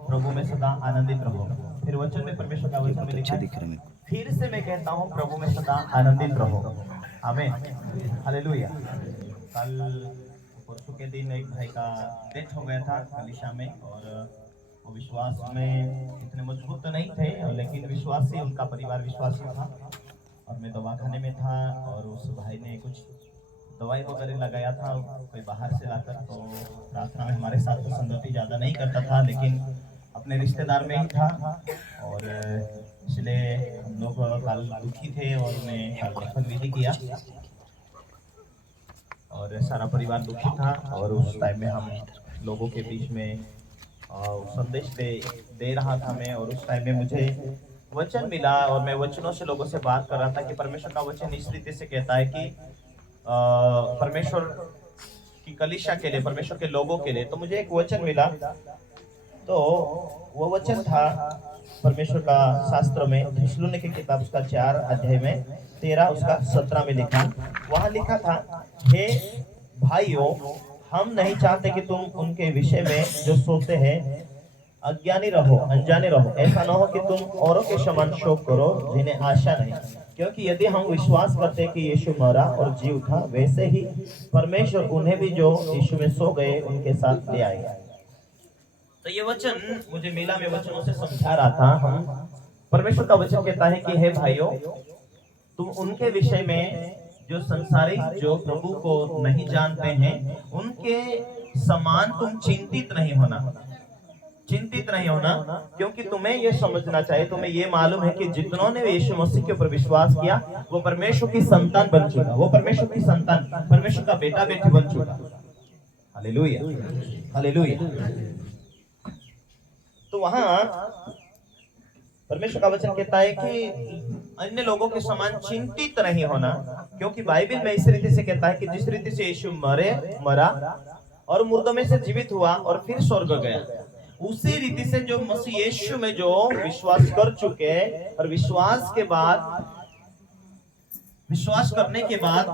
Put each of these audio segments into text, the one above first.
प्रभु में सदा आनंदित रहो। फिर वचन में, परमेश्वर का वचन में लिखा है, फिर से मैं कहता हूँ प्रभु में सदा आनंदित रहो। आमीन, हालेलुया। कल परसों के दिन एक भाई का डेथ हो गया था कलिशा में, और वो विश्वास में इतने मजबूत तो नहीं थे, लेकिन विश्वासी, उनका परिवार विश्वासी था। और मैं दवाखाने में था, और उस भाई ने कुछ दवाई वगैरह लगाया था कोई बाहर से लाकर। तो प्रार्थना में हमारे साथ तो संगति ज़्यादा नहीं करता था, लेकिन अपने रिश्तेदार में ही था। और इसलिए हम लोग कल दुखी थे, और उन्हें कल दफन विधि किया, और सारा परिवार दुखी था। और उस टाइम में हम लोगों के बीच में संदेश दे रहा था मैं। और उस टाइम में मुझे वचन मिला, और मैं वचनों से लोगों से बात कर रहा था कि परमेश्वर का वचन इस रीति से कहता है कि परमेश्वर की कलीसिया के लिए, परमेश्वर के लोगों के लिए। तो मुझे एक वचन मिला, तो वो वचन था परमेश्वर का शास्त्र में, थिस्सलुनीके की किताब उसका 4 अध्याय में 13 उसका 17 में लिखा। वहां लिखा था, हे भाइयों, हम नहीं चाहते कि तुम उनके विषय में जो सोते हैं अज्ञानी रहो, अनजाने रहो। ऐसा न हो कि तुम औरों के समान शोक करो जिन्हें आशा नहीं। क्योंकि यदि हम विश्वास करते कि यीशु मरा और जी उठा, वैसे ही परमेश्वर उन्हें भी जो यीशु में सो गए उनके साथ ले आएगा। तो ये वचन मुझे मिला, मैं वचनों से समझा रहा था। हम परमेश्वर का वचन कहता है कि हे भाइयों, तुम उनके विषय में जो संसारिक, जो प्रभु को नहीं जानते हैं, उनके समान तुम चिंतित नहीं होना, चिंतित नहीं होना। क्योंकि तुम्हें यह समझना चाहिए, तुम्हें यह मालूम है कि जितनों ने यीशु मसीह के ऊपर विश्वास किया वो परमेश्वर की संतान बन चुका, वो परमेश्वर की संतान, परमेश्वर का बेटा बेटी बन चुका। Hallelujah, hallelujah. तो वहां परमेश्वर का वचन कहता है कि अन्य लोगों के समान चिंतित नहीं होना। क्योंकि बाइबल में इस रीति से कहता है कि जिस रीति से यीशु मरा और मुर्दों में से जीवित हुआ और फिर स्वर्ग गया, उसी रीति से जो मसीह यीशु में जो विश्वास कर चुके, और विश्वास करने के बाद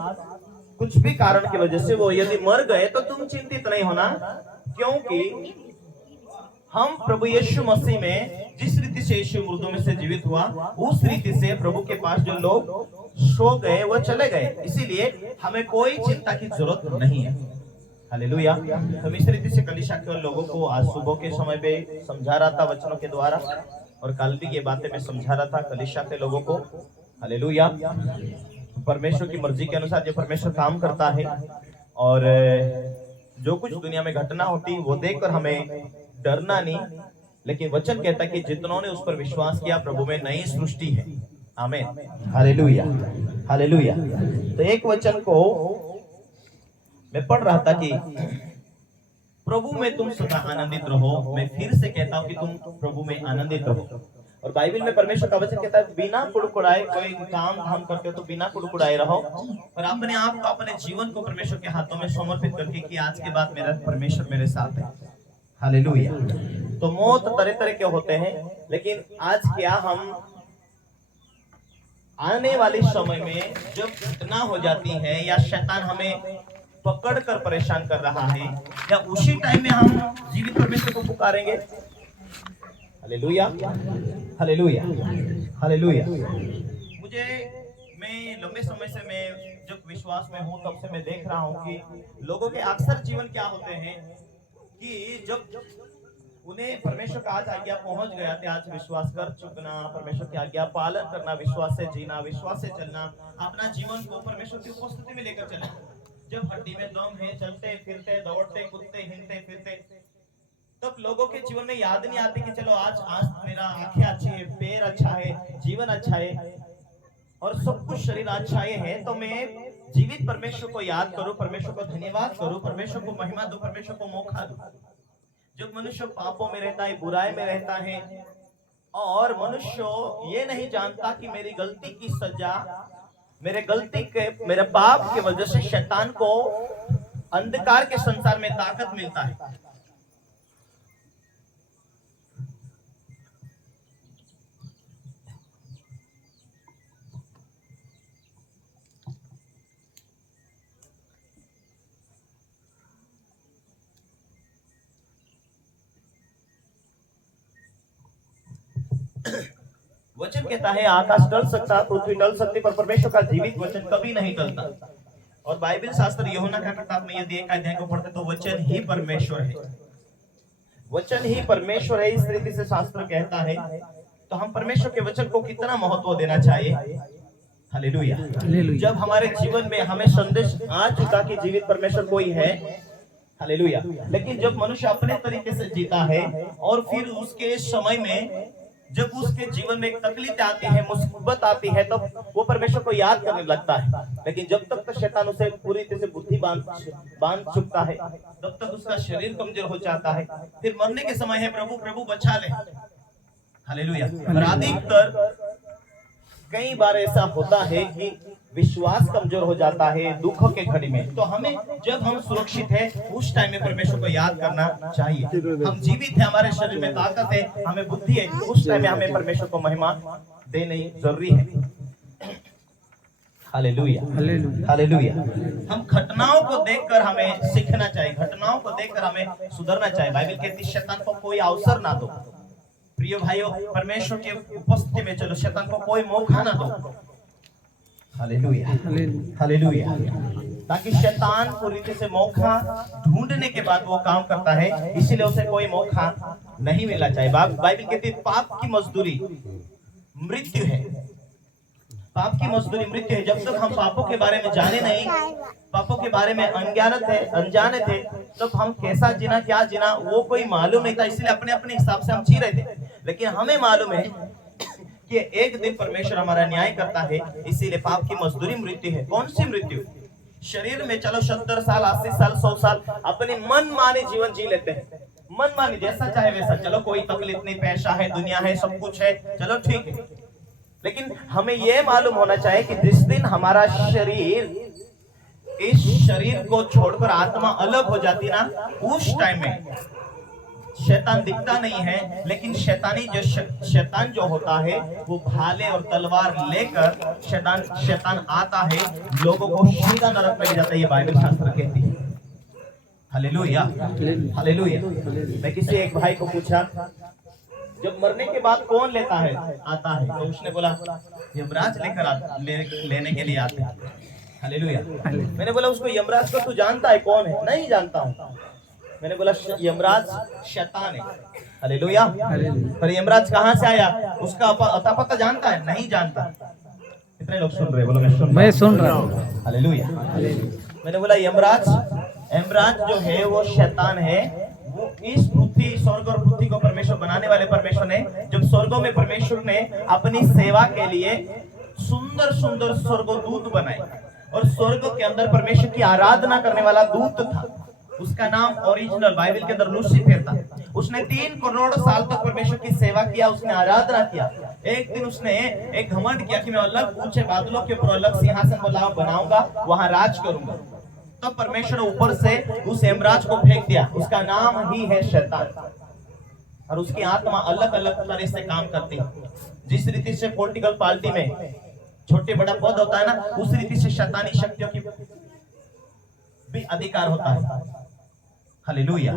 कुछ भी कारण की वजह से वो यदि मर गए, तो तुम चिंतित नहीं होना। क्योंकि हम प्रभु यीशु मसीह में जिस रीति से यीशु मुर्दों में से जीवित हुआ, उस रीति से प्रभु के पास जो लोग सो गए वो चले गए। इसीलिए हमें कोई चिंता की जरूरत नहीं है। हालेलुया। तो इस रीति से कलीसिया के लोगों को आज सुबह के समय पे समझा रहा था वचनों के द्वारा, और कल भी ये बातें मैं समझा रहा था कलीसिया के लोगों को। हालेलुया। परमेश्वर की मर्जी के अनुसार जो परमेश्वर काम करता है, और जो कुछ दुनिया में घटना होती वो देखकर हमें डरना नहीं, लेकिन वचन कहता है कि जितनों ने उस पर विश्वास किया, प्रभु में नई सृष्टि है। आमीन, हालेलुया, हालेलुया। तो एक वचन को मैं पढ़ रहा था कि प्रभु में तुम सदा आनंदित रहो। मैं फिर से कहता हूं कि तुम प्रभु में आनंदित रहो। और बाइबल में परमेश्वर का वचन कहता है, बिना कुड़कुड़ाए, कोई काम धाम करते हो तो बिना कुड़कुड़ाए रहो, और अपने आप को, अपने जीवन को परमेश्वर के हाथों में समर्पित करके कि आज के बाद मेरा परमेश्वर मेरे साथ है। हालेलुया। तो मौत तरह तरह के होते हैं, लेकिन आज क्या हम आने वाले समय में जब घटना हो जाती है, या शैतान हमें पकड़ कर परेशान कर रहा है, या उसी टाइम में हम जीवित परमेश्वर को पुकारेंगे? Hallelujah, hallelujah, hallelujah. मुझे, मैं लंबे समय से, मैं जब विश्वास में हूं तब से मैं देख रहा हूं कि लोगों के अक्सर जीवन क्या होते हैं कि जब उन्हें परमेश्वर का आज आज्ञा पहुंच गया थे, आज विश्वास कर चुकना, परमेश्वर की आज्ञा पालन करना, विश्वास से जीना, विश्वास से चलना, अपना जीवन को परमेश्वर की उपस्थिति में लेकर चलना। जब हड्डी में दम है, चलते फिरते, दौड़ते कूदते, हिलते फिरते, तब लोगों के जीवन में याद नहीं आती कि चलो आज आज मेरा आंखें अच्छी है, पैर अच्छा है, जीवन अच्छा है, और सब कुछ शरीर अच्छा है, तो मैं जीवित परमेश्वर को याद करूं, परमेश्वर को धन्यवाद करूं, परमेश्वर को महिमा दूं, परमेश्वर को मौका दूं। जब मनुष्य पापों में रहता है, बुराई में रहता है, और मनुष्य ये नहीं जानता कि मेरी गलती की सजा, मेरे पाप के वजह से शैतान को अंधकार के संसार में ताकत मिलता है। वचन कहता है आकाश टल सकता, पृथ्वी टल सकती, पर परमेश्वर का जीवित वचन कभी नहीं टलता। और बाइबल शास्त्र यूहन्ना का किताब में यदि एक अध्याय को पढ़ते तो वचन ही परमेश्वर है, वचन ही परमेश्वर है, इस रीति से शास्त्र कहता है। तो हम परमेश्वर के वचन को कितना महत्व देना चाहिए। हालेलुया। जब हमारे जीवन में हमें संदेश आ चुका कि जीवित परमेश्वर कोई है, हालेलुया, लेकिन जब मनुष्य अपने तरीके से जीता है और फिर उसके समय में जब उसके जीवन में एक तकलीफ आती है, मुसीबत आती है, तब वो परमेश्वर को याद करने लगता है। लेकिन जब तक तो शैतान उसे पूरी तरह से बुद्धि बांध चुकता है, तब तक उसका शरीर कमजोर हो जाता है। फिर मरने के समय है प्रभु प्रभु बचा ले, हालेलुया। और अधिकतर कई बार ऐसा होता है कि विश्वास कमजोर हो जाता है दुखों के घड़ी में। तो हमें जब हम सुरक्षित है उस टाइम में परमेश्वर को याद करना चाहिए। हम जीवित है, हमारे शरीर में ताकत है, हमें बुद्धि है, तो उस टाइम में हमें परमेश्वर को महिमा देनी जरूरी है। Hallelujah, hallelujah. हम घटनाओं को देखकर हमें सीखना चाहिए, घटनाओं को देखकर हमें सुधरना चाहिए। बाइबल कहती है शैतान को कोई अवसर ना दो। प्रिय भाइयों, परमेश्वर के उपस्थिति में चलो, शैतान को कोई मौका ना दो। Hallelujah, hallelujah. ताकि शैतान पूरी तरह से मौका ढूंढने के बाद वो काम करता है, इसीलिए उसे कोई मौका नहीं मिलना चाहिए। बाइबल कहती है पाप की मजदूरी मृत्यु है, पाप की मजदूरी मृत्यु है। जब तक हम पापों के बारे में जाने नहीं, पापों के बारे में अनजाने थे, तब हम कैसा जीना क्या जीना वो कोई मालूम नहीं था, इसलिए अपने अपने हिसाब से हम जी रहे थे। लेकिन हमें मालूम है कि एक दिन परमेश्वर हमारा न्याय करता है, इसीलिए पाप की मजदूरी मृत्यु है। कौन सी मृत्यु? शरीर में चलो 70 साल 80 साल 100 साल अपने मन माने जीवन जी लेते हैं, मन माने जैसा चाहे वैसा, चलो कोई तकलीफ नहीं, पैसा है, दुनिया है, सब कुछ है, चलो ठीक है। लेकिन हमें यह मालूम होना चाहिए कि जिस दिन हमारा शरीर इस शरीर को छोड़कर आत्मा अलग हो जाती ना, उस टाइम में शैतान दिखता नहीं है, लेकिन शैतान जो होता है वो भाले और तलवार लेकर शैतान आता है, लोगों को सीधा नरक में ले जाता है। ये बाइबल शास्त्र कहती है। Hallelujah, hallelujah. मैं किसी एक भाई को पूछा जब मरने के बाद कौन लेता है आता है, तो उसने बोला यमराज लेने के लिए आते हैं। हालेलुया। मैंने बोला उसको यमराज को तू जानता है कौन है? नहीं जानता हूँ। मैंने बोला यमराज शैतान है। हालेलुया। पर यमराज कहाँ से आया उसका अता पता जानता है? नहीं जानता। कितने लोग सुन रहे? बोलो मैं सुन रहा हूँ। हालेलुया। मैंने बोला यमराज जो है वो शैतान है। वो इस पृथ्वी स्वर्ग और पृथ्वी को परमेश्वर बनाने वाले परमेश्वर ने, जब स्वर्गों में परमेश्वर ने अपनी सेवा के लिए सुंदर सुंदर स्वर्गदूत बनाए, और स्वर्ग के अंदर परमेश्वर की आराधना करने वाला दूत था, उसका नाम ओरिजिनल बाइबल के अंदर लूसीफर था। उसने 3 करोड़ साल तक परमेश्वर की सेवा किया, उसने आराधना किया। एक दिन उसने एक घमंड किया कि मैं अलग ऊंचे बादलों के ऊपर अलग सिंहासन बनाऊंगा, वहां राज करूंगा। तब परमेश्वर ने ऊपर से उस यमराज को फेंक दिया, उसका नाम ही है शैतान। और उसकी आत्मा अलग अलग तरह से काम करती है। जिस रीति से पॉलिटिकल पार्टी में छोटे बड़ा पद होता है ना, उस रीति से शैतानी शक्तियों की भी अधिकार होता है। हालेलुया।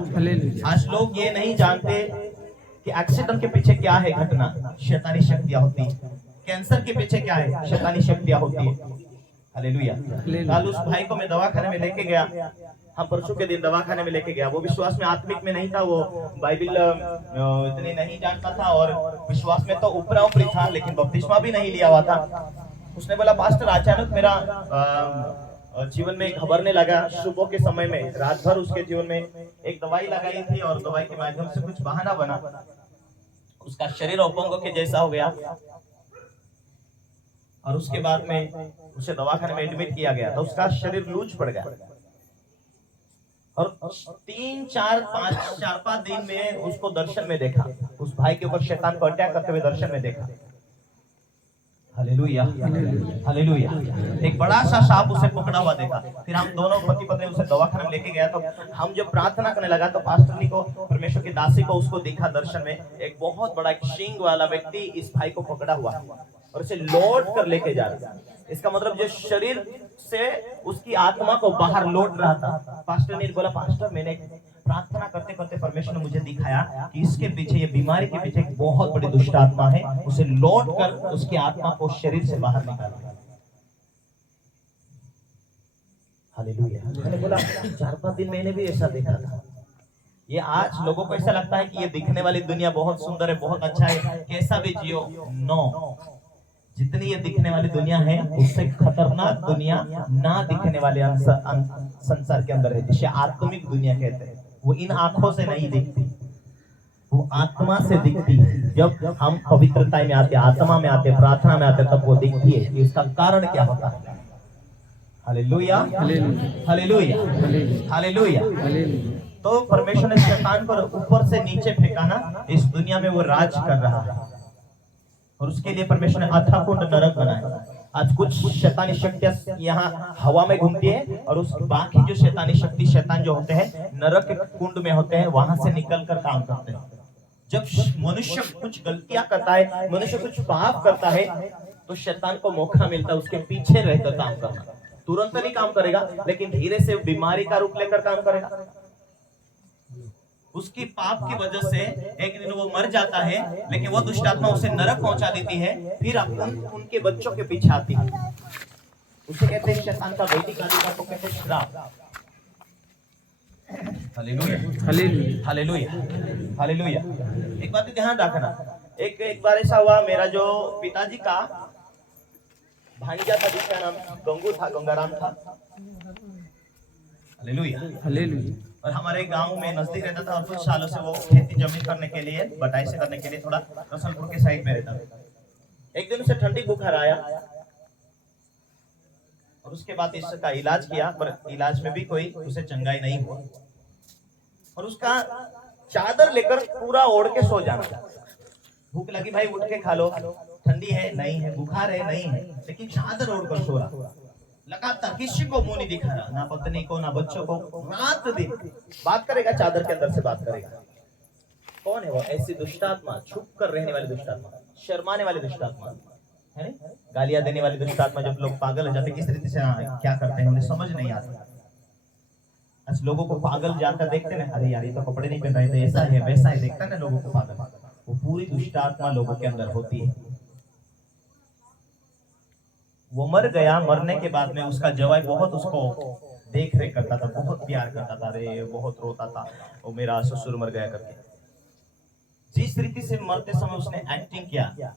आज लोग ये नहीं जानते कि एक्सीडेंट के पीछे क्या है घटना, शैतानी शक्तियां होती है। कैंसर के पीछे क्या है, शैतानी शक्तियां होती है। हालेलुया। कल उस भाई को मैं दवाखाने में लेके गया, हम परसों के दिन दवाखाने में लेके गया। वो विश्वास में आत्मिक में नहीं था, वो बाइबल इतनी नहीं जानता था, और विश्वास में तो ऊपरा ऊपरी था, लेकिन बपतिस्मा भी नहीं लिया हुआ था। उसने बोला पास्टर अचानक मेरा जीवन में घबरने लगा। सुबह के समय में रात भर उसके जीवन में एक दवाई लगाई थी, और दवाई के माध्यम से कुछ बहाना बना, उसका शरीर अपंगों के जैसा हो गया। और उसके बाद में उसे दवाखाने में एडमिट किया गया, तो उसका शरीर लूज पड़ गया। और 4-5 दिन में उसको दर्शन में देखा, उस भाई के ऊपर शैतान को अटैक करते हुए दर्शन में देखा। Hallelujah, hallelujah. एक बड़ा सा सांप उसे पकड़ा हुआ देखा। फिर हम दोनों पति पत्नी उसे दवाखाने में लेके गया, तो हम जब प्रार्थना करने लगा तो पास्टर को, परमेश्वर की दासी को, उसको दिखा दर्शन में एक बहुत बड़ा सींग वाला व्यक्ति इस भाई को पकड़ा हुआ और उसे लौट कर लेके जा रहा। इसका मतलब जो शरीर से उसकी आत्मा को बाहर लौट रहा था। पास्टर ने बोला पास्टर मैंने प्रार्थना करते करते परमेश्वर ने मुझे दिखाया कि इसके पीछे, ये बीमारी के पीछे एक बहुत बड़ी दुष्ट आत्मा है, उसे लौट कर उसकी आत्मा को शरीर से बाहर निकालना। हालेलुया। मैंने बोला 4-5 दिन मैंने भी ऐसा देखा था। ये आज लोगों को ऐसा लगता है कि ये दिखने वाली दुनिया बहुत सुंदर है, बहुत अच्छा है, कैसा भी जियो। नो, जितनी ये दिखने वाली दुनिया है उससे खतरनाक दुनिया ना दिखने वाले संसार के अंदर है, जिसे आत्मिक दुनिया कहते हैं। वो इन आंखों से नहीं दिखती, वो आत्मा से दिखती है। जब हम पवित्रता में आते, आत्मा में आते, प्रार्थना में आते, तब वो दिखती है कि उसका कारण क्या होता है। Hallelujah, hallelujah, hallelujah. तो परमेश्वर ने शैतान को ऊपर से नीचे फेंका ना, इस दुनिया में वो राज कर रहा है, और उसके लिए परमेश्वर ने अथाकुंड नरक बनाया। आज कुछ शैतानी शक्तियां यहाँ हवा में घूमती है, और उस बाकी जो शैतानी शक्ति, शैतान जो होते हैं नरक के कुंड में होते हैं, वहां से निकल कर काम करते हैं। जब मनुष्य कुछ गलतियां करता है, मनुष्य कुछ पाप करता है, तो शैतान को मौका मिलता है उसके पीछे रहकर काम करना। तुरंत नहीं काम करेगा, लेकिन धीरे से बीमारी का रूप लेकर काम करेगा। उसकी पाप की वजह से एक दिन वो मर जाता है, लेकिन वो दुष्ट आत्मा उसे नरक पहुंचा देती है, फिर उनके बच्चों के पीछे आती है। उसे कहते हैं शैतान का वैदिक आदि को कहते हैं श्राप। Hallelujah, hallelujah, hallelujah, hallelujah. एक बात ध्यान रखना, एक बार ऐसा हुआ, मेरा जो पिताजी का भांजा था जिसका नाम गंगू था, गंगाराम था। Hallelujah, hallelujah. और हमारे गांव में नजदीक रहता था, और कुछ सालों से वो खेती जमीन करने के लिए, बटाई से करने के लिए थोड़ा रसलपुर के साइड में रहता था। एक दिन उसे ठंडी बुखार आया, और उसके बाद इसका इलाज किया, पर इलाज में भी कोई उसे चंगाई नहीं हुआ। और उसका चादर लेकर पूरा ओढ़ के सो जाना। भूख लगी भाई उठ के खा लो, ठंडी है नहीं है, बुखार है नहीं है, लेकिन चादर ओढ़कर सो रहा। लगातार किसी को मुंह नहीं दिखा रहा, ना पत्नी को ना बच्चों को, रात दिन बात करेगा, चादर के अंदर से बात करेगा। कौन है वो? ऐसी दुष्टात्मा, छुप कर रहने वाली दुष्टात्मा, शर्माने वाली दुष्टात्मा है, गालियां देने वाली दुष्टात्मा। जब लोग पागल हो जाते, किस रीति से क्या करते हैं उन्हें समझ नहीं आता। अच्छा, लोगों को पागल जाकर देखते ना, अरे यार ये तो कपड़े नहीं पहन रहे थे, ऐसा है वैसा है, देखता ना लोगों को पागल। वो पूरी दुष्टात्मा लोगों के अंदर होती है। वो मर गया, मरने के बाद में उसका जवाई बहुत उसको देख रेख करता था, बहुत प्यार करता था, अरे बहुत रोता था, वो मेरा ससुर मर गया करके। जिस रीति से मरते समय उसने एक्टिंग किया,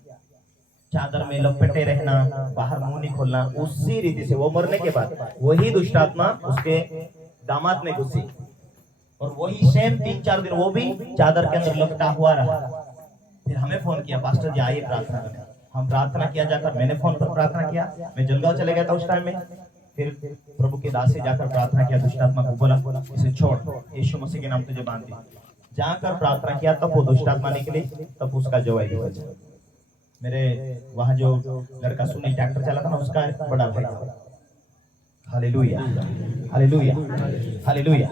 चादर में लपेटे रहना, बाहर मुंह नहीं खोलना, उसी रीति से वो मरने के बाद वही दुष्टात्मा उसके दामाद में घुसी, और वही सेम 3-4 दिन वो भी चादर के अंदर लपटा हुआ रहा। फिर हमें फोन किया, पास्टर जी आइए प्रार्थना करें। हम प्रार्थना किया जाकर, मैंने फोन पर प्रार्थना किया, मैं जलगांव चले गया था उस टाइम में। फिर प्रभु के दास से जाकर प्रार्थना किया, दुष्टात्मा को बोला इसे छोड़, यीशु मसीह के नाम तुझे बांध दी। जाकर प्रार्थना किया, तब वो दुष्टात्मा निकली, तब उसका जवाई भी बचा। मेरे वहां जो लड़का सुनी ट्रैक्टर चला था ना, उसका बड़ा भाई था। Hallelujah, hallelujah, hallelujah.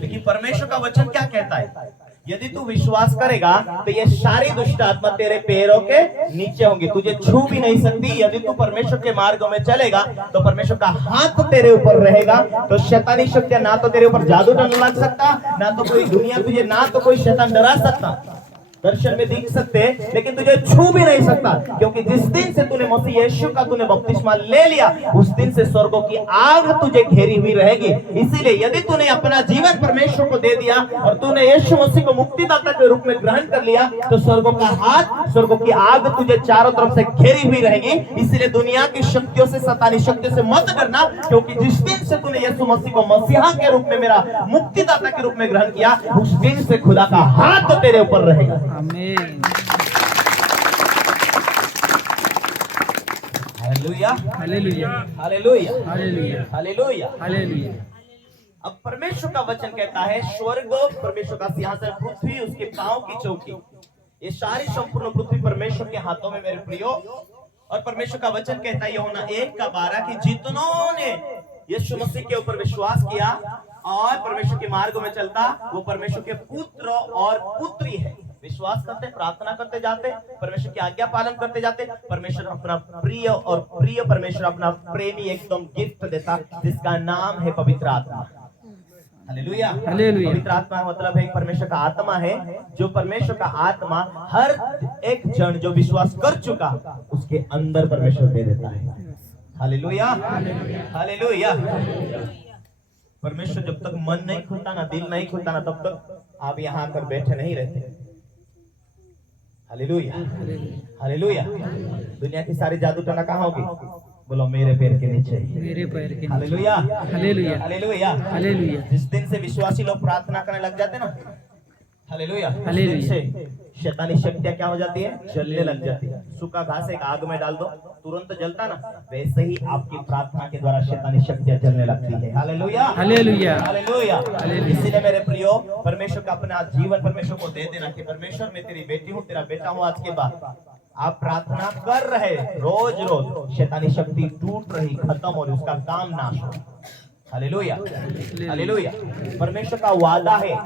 लेकिन परमेश्वर का वचन क्या कहता है? यदि तू विश्वास करेगा तो ये सारी दुष्ट आत्मा तेरे पैरों के नीचे होंगी, तुझे छू भी नहीं सकती। यदि तू परमेश्वर के मार्गों में चलेगा तो परमेश्वर का हाथ तेरे ऊपर रहेगा। तो शैतानी शक्तियां ना तो तेरे ऊपर जादू डर लग सकता, ना तो कोई दुनिया तुझे, ना तो कोई शैतान डरा सकता। दर्शन में दिख सकते, लेकिन तुझे छू भी नहीं सकता, क्योंकि जिस दिन से तूने मसीह यीशु का तूने बपतिस्मा ले लिया, उस दिन से स्वर्गों की आग तुझे घेरी हुई रहेगी। इसीलिए यदि तूने अपना जीवन परमेश्वर को दे दिया और तूने यीशु मसीह को मुक्तिदाता के रूप में ग्रहण कर लिया, तो स्वर्गों का हाथ, स्वर्गों की आग तुझे चारों तरफ से घेरी हुई रहेगी। इसीलिए दुनिया की शक्तियों से, शैतानी शक्तियों से मत डरना, क्योंकि जिस दिन से तूने यीशु मसीह को मसीहा के रूप में, मेरा मुक्तिदाता के रूप में ग्रहण किया, उस दिन से खुदा का हाथ तेरे ऊपर रहेगा। आमीन। Hallelujah, hallelujah, hallelujah, hallelujah, hallelujah, hallelujah. अब परमेश्वर का वचन कहता है, स्वर्ग परमेश्वर का सिंहासन, पृथ्वी उसके पांव की चौकी, ये सारी संपूर्ण पृथ्वी परमेश्वर के हाथों में मेरे प्रियो। और परमेश्वर का वचन कहता है यूहन्ना 1:12 कि जितनों ने यीशु मसीह के ऊपर विश्वास किया और परमेश्वर के मार्ग में चलता, वो परमेश्वर के पुत्र और पुत्री है। विश्वास करते, प्रार्थना करते जाते, परमेश्वर की आज्ञा पालन करते जाते, परमेश्वर अपना प्रिय और प्रिय परमेश्वर अपना प्रेमी एकदम गिफ्ट देता, जिसका नाम है पवित्र आत्मा। हालेलुया। हालेलुया। पवित्र आत्मा का मतलब है परमेश्वर का आत्मा है, जो परमेश्वर का आत्मा हर एक जन जो विश्वास कर चुका उसके अंदर परमेश्वर दे देता है। Hallelujah, hallelujah. परमेश्वर जब तक मन नहीं खुलता ना, दिल नहीं खुलता ना, तब तक आप यहाँ आकर बैठे नहीं रहते। Hallelujah, hallelujah. दुनिया की सारी जादू टना कहाँ होगी? बोलो मेरे पैर के नीचे, मेरे पैर के नीचे। Hallelujah, hallelujah, hallelujah, hallelujah. जिस दिन से विश्वासी लोग प्रार्थना करने लग जाते हैं ना, हालेलुया, उस दिन से शैतानी शक्तियां क्या हो जाती है? जलने लग जाती है। सूखा घास एक आग में डाल दो, तुरंत जलता ना, वैसे ही आपकी प्रार्थना के द्वारा शैतानी शक्तियां जलने लगती है। Hallelujah, hallelujah, hallelujah. हालेलुया। इसीलिए मेरे प्रियो, परमेश्वर का अपना जीवन परमेश्वर को दे देना कि परमेश्वर मैं तेरी बेटी हूँ, तेरा बेटा हूँ। आज के बाद आप प्रार्थना कर रहे, रोज रोज शैतानी शक्ति टूट रही, खत्म हो रही, उसका काम नाश हो। Hallelujah, hallelujah. परमेश्वर का वादा है,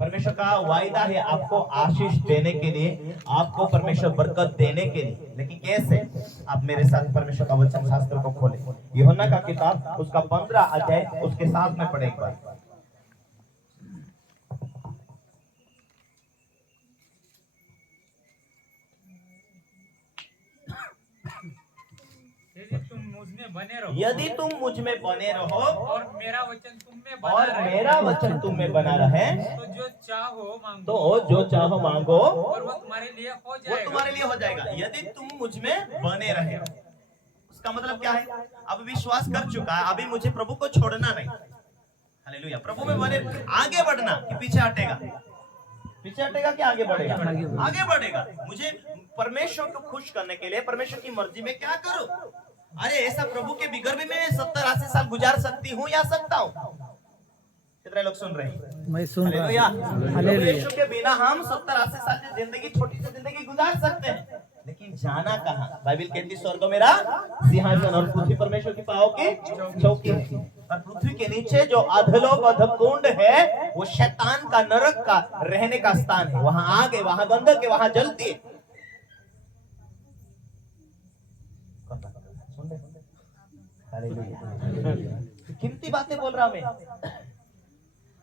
परमेश्वर का वायदा है आपको आशीष देने के लिए, आपको परमेश्वर बरकत देने के लिए। लेकिन कैसे? आप मेरे साथ परमेश्वर का वचन शास्त्र को खोले, यूहन्ना का किताब उसका 15 अध्याय, उसके साथ में पढ़े एक बार। यदि तुम मुझ में बने रहो, यदि तुम मुझ में बने रहो और मेरा वचन तुम में बना और रहे, मेरा वचन तुम में बना रहे, तो जो चाहो मांगो, तो जो चाहो मांगो और वो तुम्हारे लिए हो वो जाएगा। तुम्हारे लिए हो जाएगा। यदि तुम मुझ में बने रहे, उसका मतलब क्या है? अब विश्वास कर चुका है, अभी मुझे प्रभु को छोड़ना नहीं। हालेलुया। प्रभु में बने, आगे बढ़ना कि पीछे हटेगा? पीछे हटेगा कि आगे बढ़ेगा? आगे बढ़ेगा। मुझे परमेश्वर को खुश करने के लिए परमेश्वर की मर्जी में क्या करूं? अरे ऐसा प्रभु के बिगर भी मैं 70-80 साल गुजार सकती हूँ या सकता हूँ? कितने लोग सुन रहे हैं? मैं सुन रहा हालेलुया। हूँ। हालेलुया। यीशु के बिना हम 70-80 साल की जिंदगी, छोटी सी जिंदगी गुजार सकते हैं, लेकिन जाना कहाँ? बाइबल कहती है स्वर्ग मेरा सिंहासन और पृथ्वी परमेश्वर की पाँव की चौकी है। और पृथ्वी के नीचे जो अधलोक अधकुंड है, वो शैतान का, नरक का रहने का स्थान है। वहां आग है, वहां गंधक है, वहां जलती है। हालेलुया। कीमती बातें बोल रहा मैं।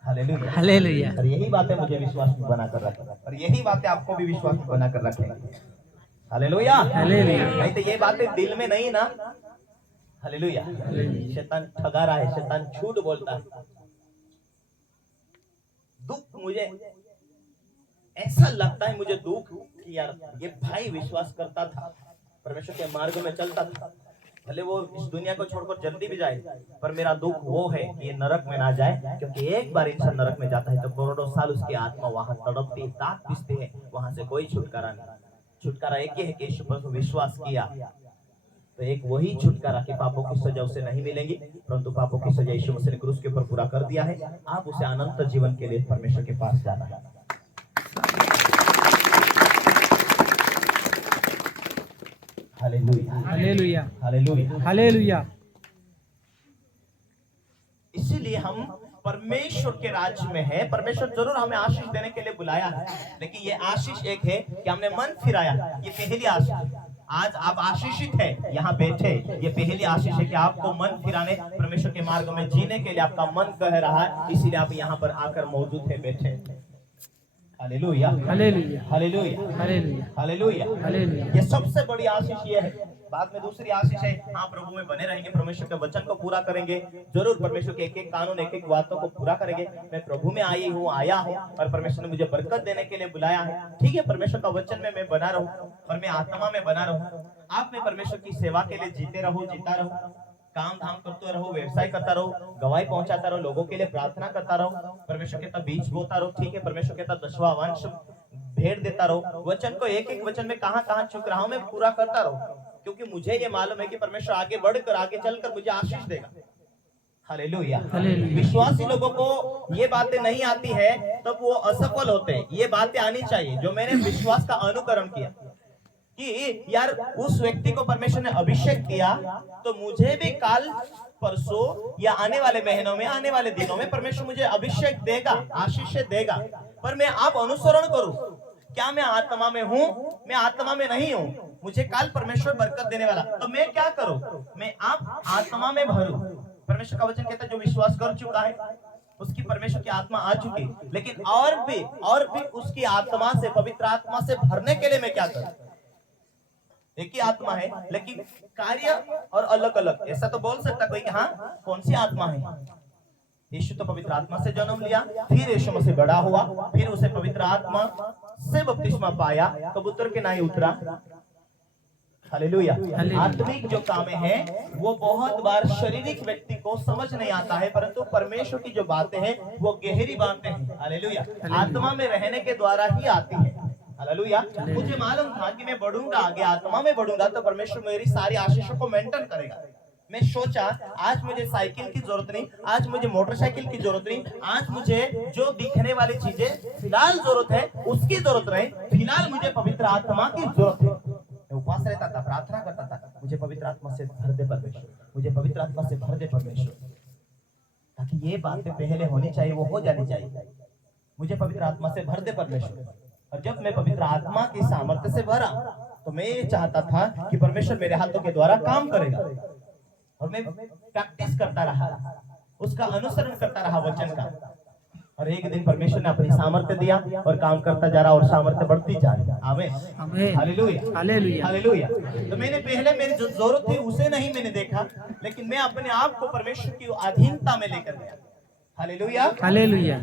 Hallelujah, hallelujah. और यही बातें मुझे विश्वास में बनाकर रखेगा, और यही बातें आपको भी विश्वास में बनाकर रखेगा। Hallelujah, hallelujah. नहीं तो ये बातें दिल में नहीं ना। हालेलुया। शैतान ठगा रहा है, शैतान झूठ बोलता है। दुख, मुझे ऐसा लगता है, मुझे दुख कि यार ये भाई विश्वास करता था, परमेश्वर के मार्ग में चलता था, भले वो इस दुनिया को छोड़कर जल्दी भी जाए, पर मेरा दुख वो है कि ये नरक में ना जाए, क्योंकि एक बार इंसान नरक में जाता है तो करोड़ों साल उसकी आत्मा वहां तड़पती है, दांत पीसती है, वहां से कोई छुटकारा नहीं। छुटकारा एक ही है कि यीशु पर विश्वास किया, तो एक वही छुटकारा कि पापों की सजा उसे नहीं मिलेगी, परंतु पापों की सजा यीशु मसीह ने क्रूस के ऊपर पूरा कर दिया है। आप उसे अनंत जीवन के लिए परमेश्वर के पास जाना है। Hallelujah, hallelujah, hallelujah, hallelujah. इसीलिए हम परमेश्वर के राज्य में है। परमेश्वर जरूर हमें आशीष देने के लिए बुलाया है, लेकिन ये आशीष एक है कि हमने मन फिराया, ये पहली आशीष। आज आप आशीषित है यहाँ बैठे, ये पहली आशीष है कि आपको मन फिराने, परमेश्वर के मार्ग में जीने के लिए आपका मन कह रहा है, इसीलिए आप यहाँ पर आकर मौजूद है, बैठे। Hallelujah, hallelujah, hallelujah, hallelujah, hallelujah, hallelujah. ये सबसे बड़ी आशीष ये है। बाद में दूसरी आशीष है, हाँ प्रभु में बने रहेंगे, परमेश्वर के वचन को पूरा करेंगे, जरूर परमेश्वर के एक एक कानून, एक एक बातों को पूरा करेंगे। मैं प्रभु में आई हूँ, आया हूँ, और परमेश्वर ने मुझे बरकत देने के लिए बुलाया है। ठीक है, परमेश्वर का वचन में मैं बना रहूं और मैं आत्मा में बना रहूं। आप में परमेश्वर की सेवा के लिए जीते रहो, जीता रहो, काम धाम करते रहो, व्यवसाय करता रहो, गवाही पहुंचाता रहो, लोगों के लिए प्रार्थना करता रहो, परमेश्वर के तब बीज बोता रहो। ठीक है, परमेश्वर के तब 10वां वंश भेड़ देता रहो। वचन को एक एक वचन में कहां कहां चुक रहा हूं मैं पूरा करता रहो, क्योंकि मुझे ये मालूम है कि परमेश्वर आगे बढ़कर, आगे चलकर मुझे आशीष देगा। हालेलुया। विश्वासी लोगों को ये बातें नहीं आती है तब वो असफल होते हैं। ये बातें आनी चाहिए जो मैंने विश्वास का अनुकरण किया कि यार उस व्यक्ति को परमेश्वर ने अभिषेक किया, तो मुझे भी काल परसों या आने वाले महीनों में, आने वाले दिनों में परमेश्वर मुझे अभिषेक देगा, आशीष देगा। पर मैं आप अनुसरण करूं। क्या मैं आत्मा में हूं? मैं आत्मा में नहीं हूं। मुझे काल परमेश्वर बरकत देने वाला, तो मैं क्या करूं? मैं आप आत्मा में भरूं। परमेश्वर का वचन कहता है जो विश्वास कर चुका है उसकी परमेश्वर की आत्मा आ चुकी, लेकिन और भी उसकी आत्मा से, पवित्र आत्मा से भरने के लिए मैं क्या करूं? एक ही आत्मा है लेकिन कार्य और अलग अलग। ऐसा तो बोल सकता कोई कि हाँ कौन सी आत्मा है? यीशु तो पवित्र आत्मा से जन्म लिया, फिर यीशु मसीह बड़ा हुआ, फिर उसे पवित्र आत्मा से बपतिस्मा पाया, कबूतर के नाई उतरा। हालेलुया। आत्मिक जो काम है वो बहुत बार शारीरिक व्यक्ति को समझ नहीं आता है, परंतु परमेश्वर की जो बातें हैं वो गहरी बातें हैं। हालेलुया। आत्मा में रहने के द्वारा ही आती है। हालेलुया। मुझे मालूम था कि मैं बढ़ूंगा, आगे आत्मा में बढ़ूंगा तो परमेश्वर मेरी सारी आशीषों को मेंटेन करेगा। मैं सोचा आज मुझे साइकिल की जरूरत नहीं, आज मुझे मोटरसाइकिल की जरूरत नहीं, आज मुझे जो दिखने वाली चीजें फिलहाल जरूरत है उसकी जरूरत नहीं, फिलहाल मुझे पवित्र आत्मा की जरूरत है। मैं उपवास रहता था, प्रार्थना करता था, मुझे पवित्र आत्मा से भर दे परमेश्वर, मुझे पवित्र आत्मा से भर दे परमेश्वर, ताकि ये बातें पहले होनी चाहिए वो हो जानी चाहिए। मुझे पवित्र आत्मा से भर दे परमेश्वर। और जब मैं पवित्र आत्मा की सामर्थ्य से भरा तो मैं ये चाहता था कि परमेश्वर मेरे हाथों के द्वारा काम करेगा, और मैं प्रैक्टिस करता रहा, उसका अनुसरण करता रहा वचन का। और एक दिन परमेश्वर ने अपनी सामर्थ्य दिया और काम करता जा रहा और सामर्थ्य बढ़ती जा रही। आमीन। हालेलुया। हालेलुया। हालेलुया। तो मैंने पहले मेरी जो जरूरत थी उसे नहीं मैंने देखा, लेकिन मैं अपने आप को परमेश्वर की अधीनता में लेकर गया। हालेलुया। हालेलुया।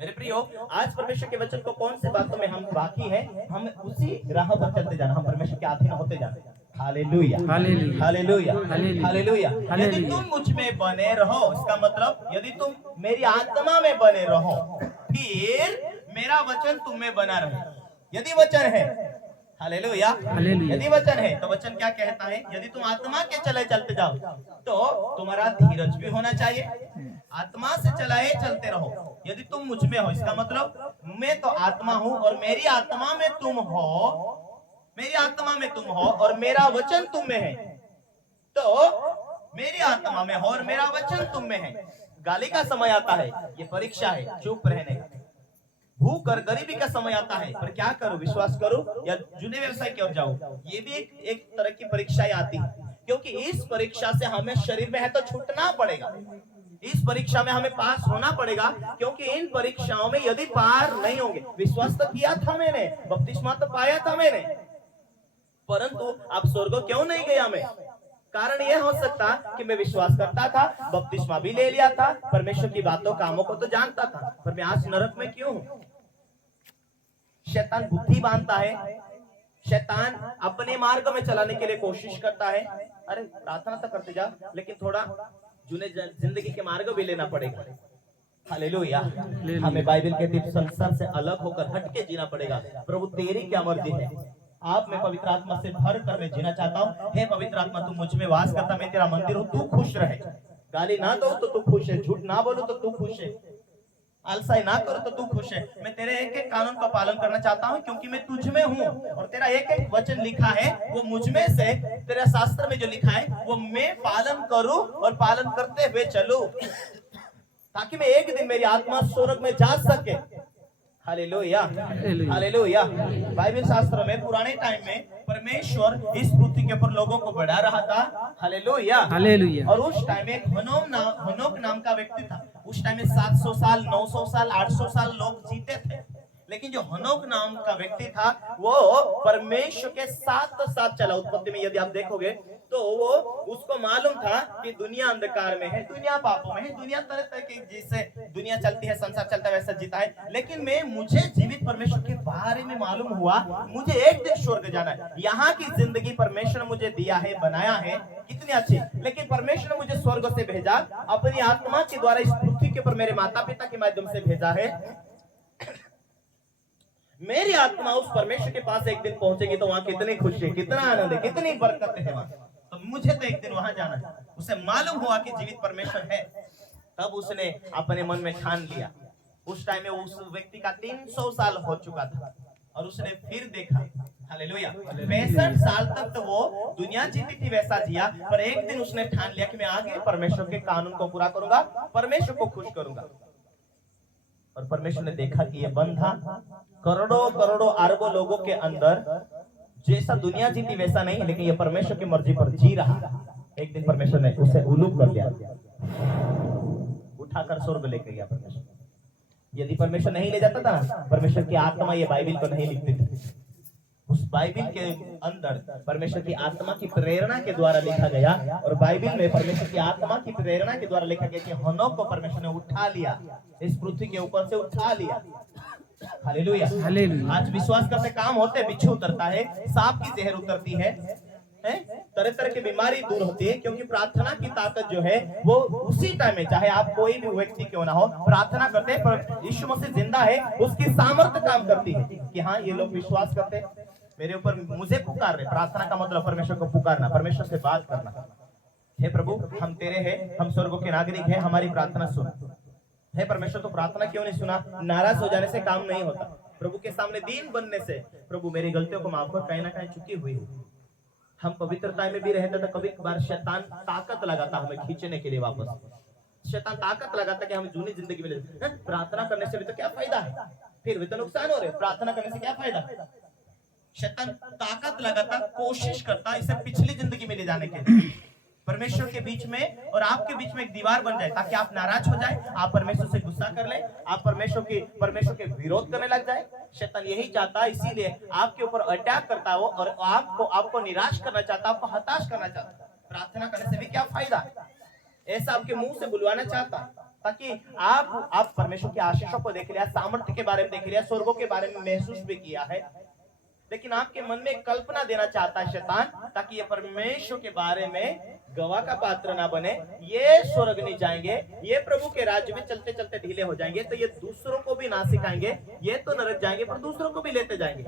मेरे प्रियो, आज परमेश्वर के वचन को कौन से बातों में हम बाकी है, हम उसी राह पर चलते जाना, हम परमेश्वर के अधीन होते जाना। Hallelujah. Hallelujah. Hallelujah. Hallelujah. Hallelujah. यदि तुम मुझ में बने रहो, इसका मतलब यदि तुम मेरी आत्मा में बने रहो, फिर मेरा वचन तुम में बना रहे। यदि वचन है, हालेलुया, हालेलुया। यदि वचन है तो वचन क्या कहता है? यदि तुम आत्मा के चले चलते जाओ तो तुम्हारा धीरज भी होना चाहिए, आत्मा से चलाए चलते रहो। यदि तुम मुझ में हो, इसका मतलब मैं तो आत्मा हूं और मेरी आत्मा में तुम हो, मेरी आत्मा में तुम हो और मेरा वचन तुम में है, तो मेरी आत्मा में हो और मेरा वचन तुम में है। गाली का समय आता है, ये परीक्षा है चुप रहने का। भूख और गरीबी का समय आता है, पर क्या करूं, विश्वास करूं या जुने व्यवसाय की ओर जाऊं, ये भी एक तरह की परीक्षाएं आती है, क्योंकि इस परीक्षा से हमें शरीर में है तो छूटना पड़ेगा। इस परीक्षा में हमें पास होना पड़ेगा, क्योंकि इन परीक्षाओं में यदि पार नहीं होंगे, विश्वास तो किया था मैंने, बपतिस्मा तो पाया था मैंने, परंतु अब स्वर्ग क्यों नहीं गया मैं? कारण यह हो सकता कि मैं विश्वास करता था, बपतिस्मा भी ले लिया था, परमेश्वर की बातों कामों को तो जानता था, पर मैं आज नरक में क्यों हूं? शैतान बुद्धि बांधता है, शैतान अपने मार्ग में चलाने के लिए कोशिश करता है। अरे प्रार्थना तो करते जा, लेकिन थोड़ा जुने जिंदगी के मार्ग भी लेना पड़ेगा। हालेलुया। हमें बाइबल के संसार से अलग होकर हटके जीना पड़ेगा। प्रभु तेरी क्या मर्जी है? आप मैं पवित्र आत्मा से भर कर मैं जीना चाहता हूँ। हे पवित्र आत्मा, तू मुझ में वास करता, मैं तेरा मंदिर हूँ, तू खुश रहे। गाली ना दो तो तू खुश है, झूठ ना बोलो तो तू खुश है, आलसाई ना करो तो तू खुश है। मैं तेरे एक एक कानून का पालन करना चाहता हूँ, क्योंकि मैं तुझ में हूँ और तेरा एक एक वचन लिखा है वो मुझ में से, तेरा शास्त्र में जो लिखा है वो मैं पालन करूँ और पालन करते हुए चलूं, ताकि मैं एक दिन मेरी आत्मा स्वर्ग में जा सके। हालेलुया। हालेलुया। बाइबल शास्त्र में पुराने टाइम में परमेश्वर इस पृथ्वी के ऊपर लोगों को बढ़ा रहा था। हालेलुया। हालेलुया। और उस टाइम एक हनोक नाम का व्यक्ति था। उस टाइम में 700 साल 900 साल 800 साल लोग जीते थे, लेकिन जो हनोक नाम का व्यक्ति था वो परमेश्वर के साथ चला। उत्पत्ति में यदि आप देखोगे तो वो उसको मालूम था कि दुनिया अंधकार में है, दुनिया पापों में है, दुनिया तरह तरह की जैसे दुनिया चलती है, संसार चलता है वैसा जीता है, लेकिन मुझे जीवित परमेश्वर के बारे में मालूम हुआ, मुझे एक दिन स्वर्ग जाना है। यहाँ की जिंदगी परमेश्वर ने मुझे दिया है, बनाया है, कितनी अच्छी, लेकिन परमेश्वर ने मुझे स्वर्ग से भेजा, अपनी आत्मा के द्वारा इस पृथ्वी के ऊपर मेरे माता पिता के माध्यम से भेजा है। मेरी आत्मा उस परमेश्वर के पास एक दिन पहुंचेगी तो वहां कितनी खुशी, कितना आनंद है, कितनी बरकत है वहां। तो मुझे तो एक दिन वहां जाना है। उसे मालूम हुआ कि जीवित परमेश्वर है, तब उसने अपने मन में ठान लिया। उस टाइम में उस व्यक्ति का 300 साल हो चुका था और उसने फिर देखा। हालेलुया। 65 साल तक तो वो दुनिया जीती थी वैसा जिया, पर एक दिन उसने ठान लिया कि मैं आगे परमेश्वर के कानून को पूरा करूंगा, परमेश्वर को खुश करूंगा। और परमेश्वर ने देखा कि ये बंधा करोड़ों करोड़ों अरबों लोगों के अंदर जैसा दुनिया जीती वैसा नहीं, लेकिन ये परमेश्वर की मर्जी पर जी रहा। एक दिन परमेश्वर ने उसे उलूप कर दिया। उठाकर स्वर्ग लेके गया परमेश्वर। यदि परमेश्वर नहीं ले जाता था ना, परमेश्वर की आत्मा ये बाइबिल को नहीं लिखती थी। उस बाइबिल के अंदर परमेश्वर की आत्मा की प्रेरणा के द्वारा लिखा गया, और बाइबिल में परमेश्वर की आत्मा की प्रेरणा के द्वारा लिखा गया कि हनोक को परमेश्वर ने उठा लिया, इस पृथ्वी के ऊपर से उठा लिया। हालेलुया। हालेलुया। आज विश्वास करते काम होते, बिच्छू उतरता है, सांप की जहर उतरती है, तरह तरह की बीमारी दूर होती है, क्योंकि प्रार्थना की ताकत जो है वो उसी टाइम में, चाहे आप कोई भी व्यक्ति क्यों ना हो, प्रार्थना करते हैं पर यीशु मसीह जिंदा है, उसकी सामर्थ्य काम करती है कि हाँ ये लोग विश्वास करते हैं, मेरे ऊपर मुझे पुकार रहे। प्रार्थना का मतलब परमेश्वर को पुकारना, परमेश्वर से बात करना। हे प्रभु, हम तेरे हैं, हम स्वर्ग के नागरिक हैं, हमारी प्रार्थना सुन। हे परमेश्वर, तो प्रार्थना क्यों नहीं सुना? नाराज हो जाने से काम नहीं होता। प्रभु के सामने दीन बनने से, प्रभु मेरी गलतियों को माफ कर, कहीं ना कहीं चुकी हुई है। हम पवित्रता में भी रहते तो कभी कभार शैतान ताकत लगाता हमें खींचने के लिए वापस। शैतान ताकत लगाता कि हमें जूनी जिंदगी मिले। प्रार्थना करने से भी तो क्या फायदा है, फिर भी तो नुकसान हो रहे, प्रार्थना करने से क्या फायदा? शैतान ताकत लगाता, कोशिश करता इसे पिछली जिंदगी में ले जाने के लिए। परमेश्वर के बीच में और आपके बीच में एक दीवार बन जाए, ताकि आप नाराज हो जाए, आप परमेश्वर से गुस्सा कर ले, आप परमेश्वर के विरोध करने लग जाए। शैतान यही चाहता है, इसीलिए आपके ऊपर अटैक करता है वो, और आपको निराश करना चाहता, आपको हताश करना चाहता। प्रार्थना करने से भी क्या फायदा, ऐसा आपके मुंह से बुलवाना चाहता, ताकि आप परमेश्वर के आशीषों को देख लिया, सामर्थ्य के बारे में देख लिया, स्वर्गों के बारे में महसूस भी किया है, लेकिन आपके मन में कल्पना देना चाहता है शैतान, ताकि ये परमेश्वर के बारे में गवाह का पात्र ना बने। ये स्वर्ग नहीं जाएंगे, ये प्रभु के राज्य में चलते चलते ढीले हो जाएंगे, तो ये दूसरों को भी ना सिखाएंगे। ये तो नरक जाएंगे पर दूसरों को भी लेते जाएंगे,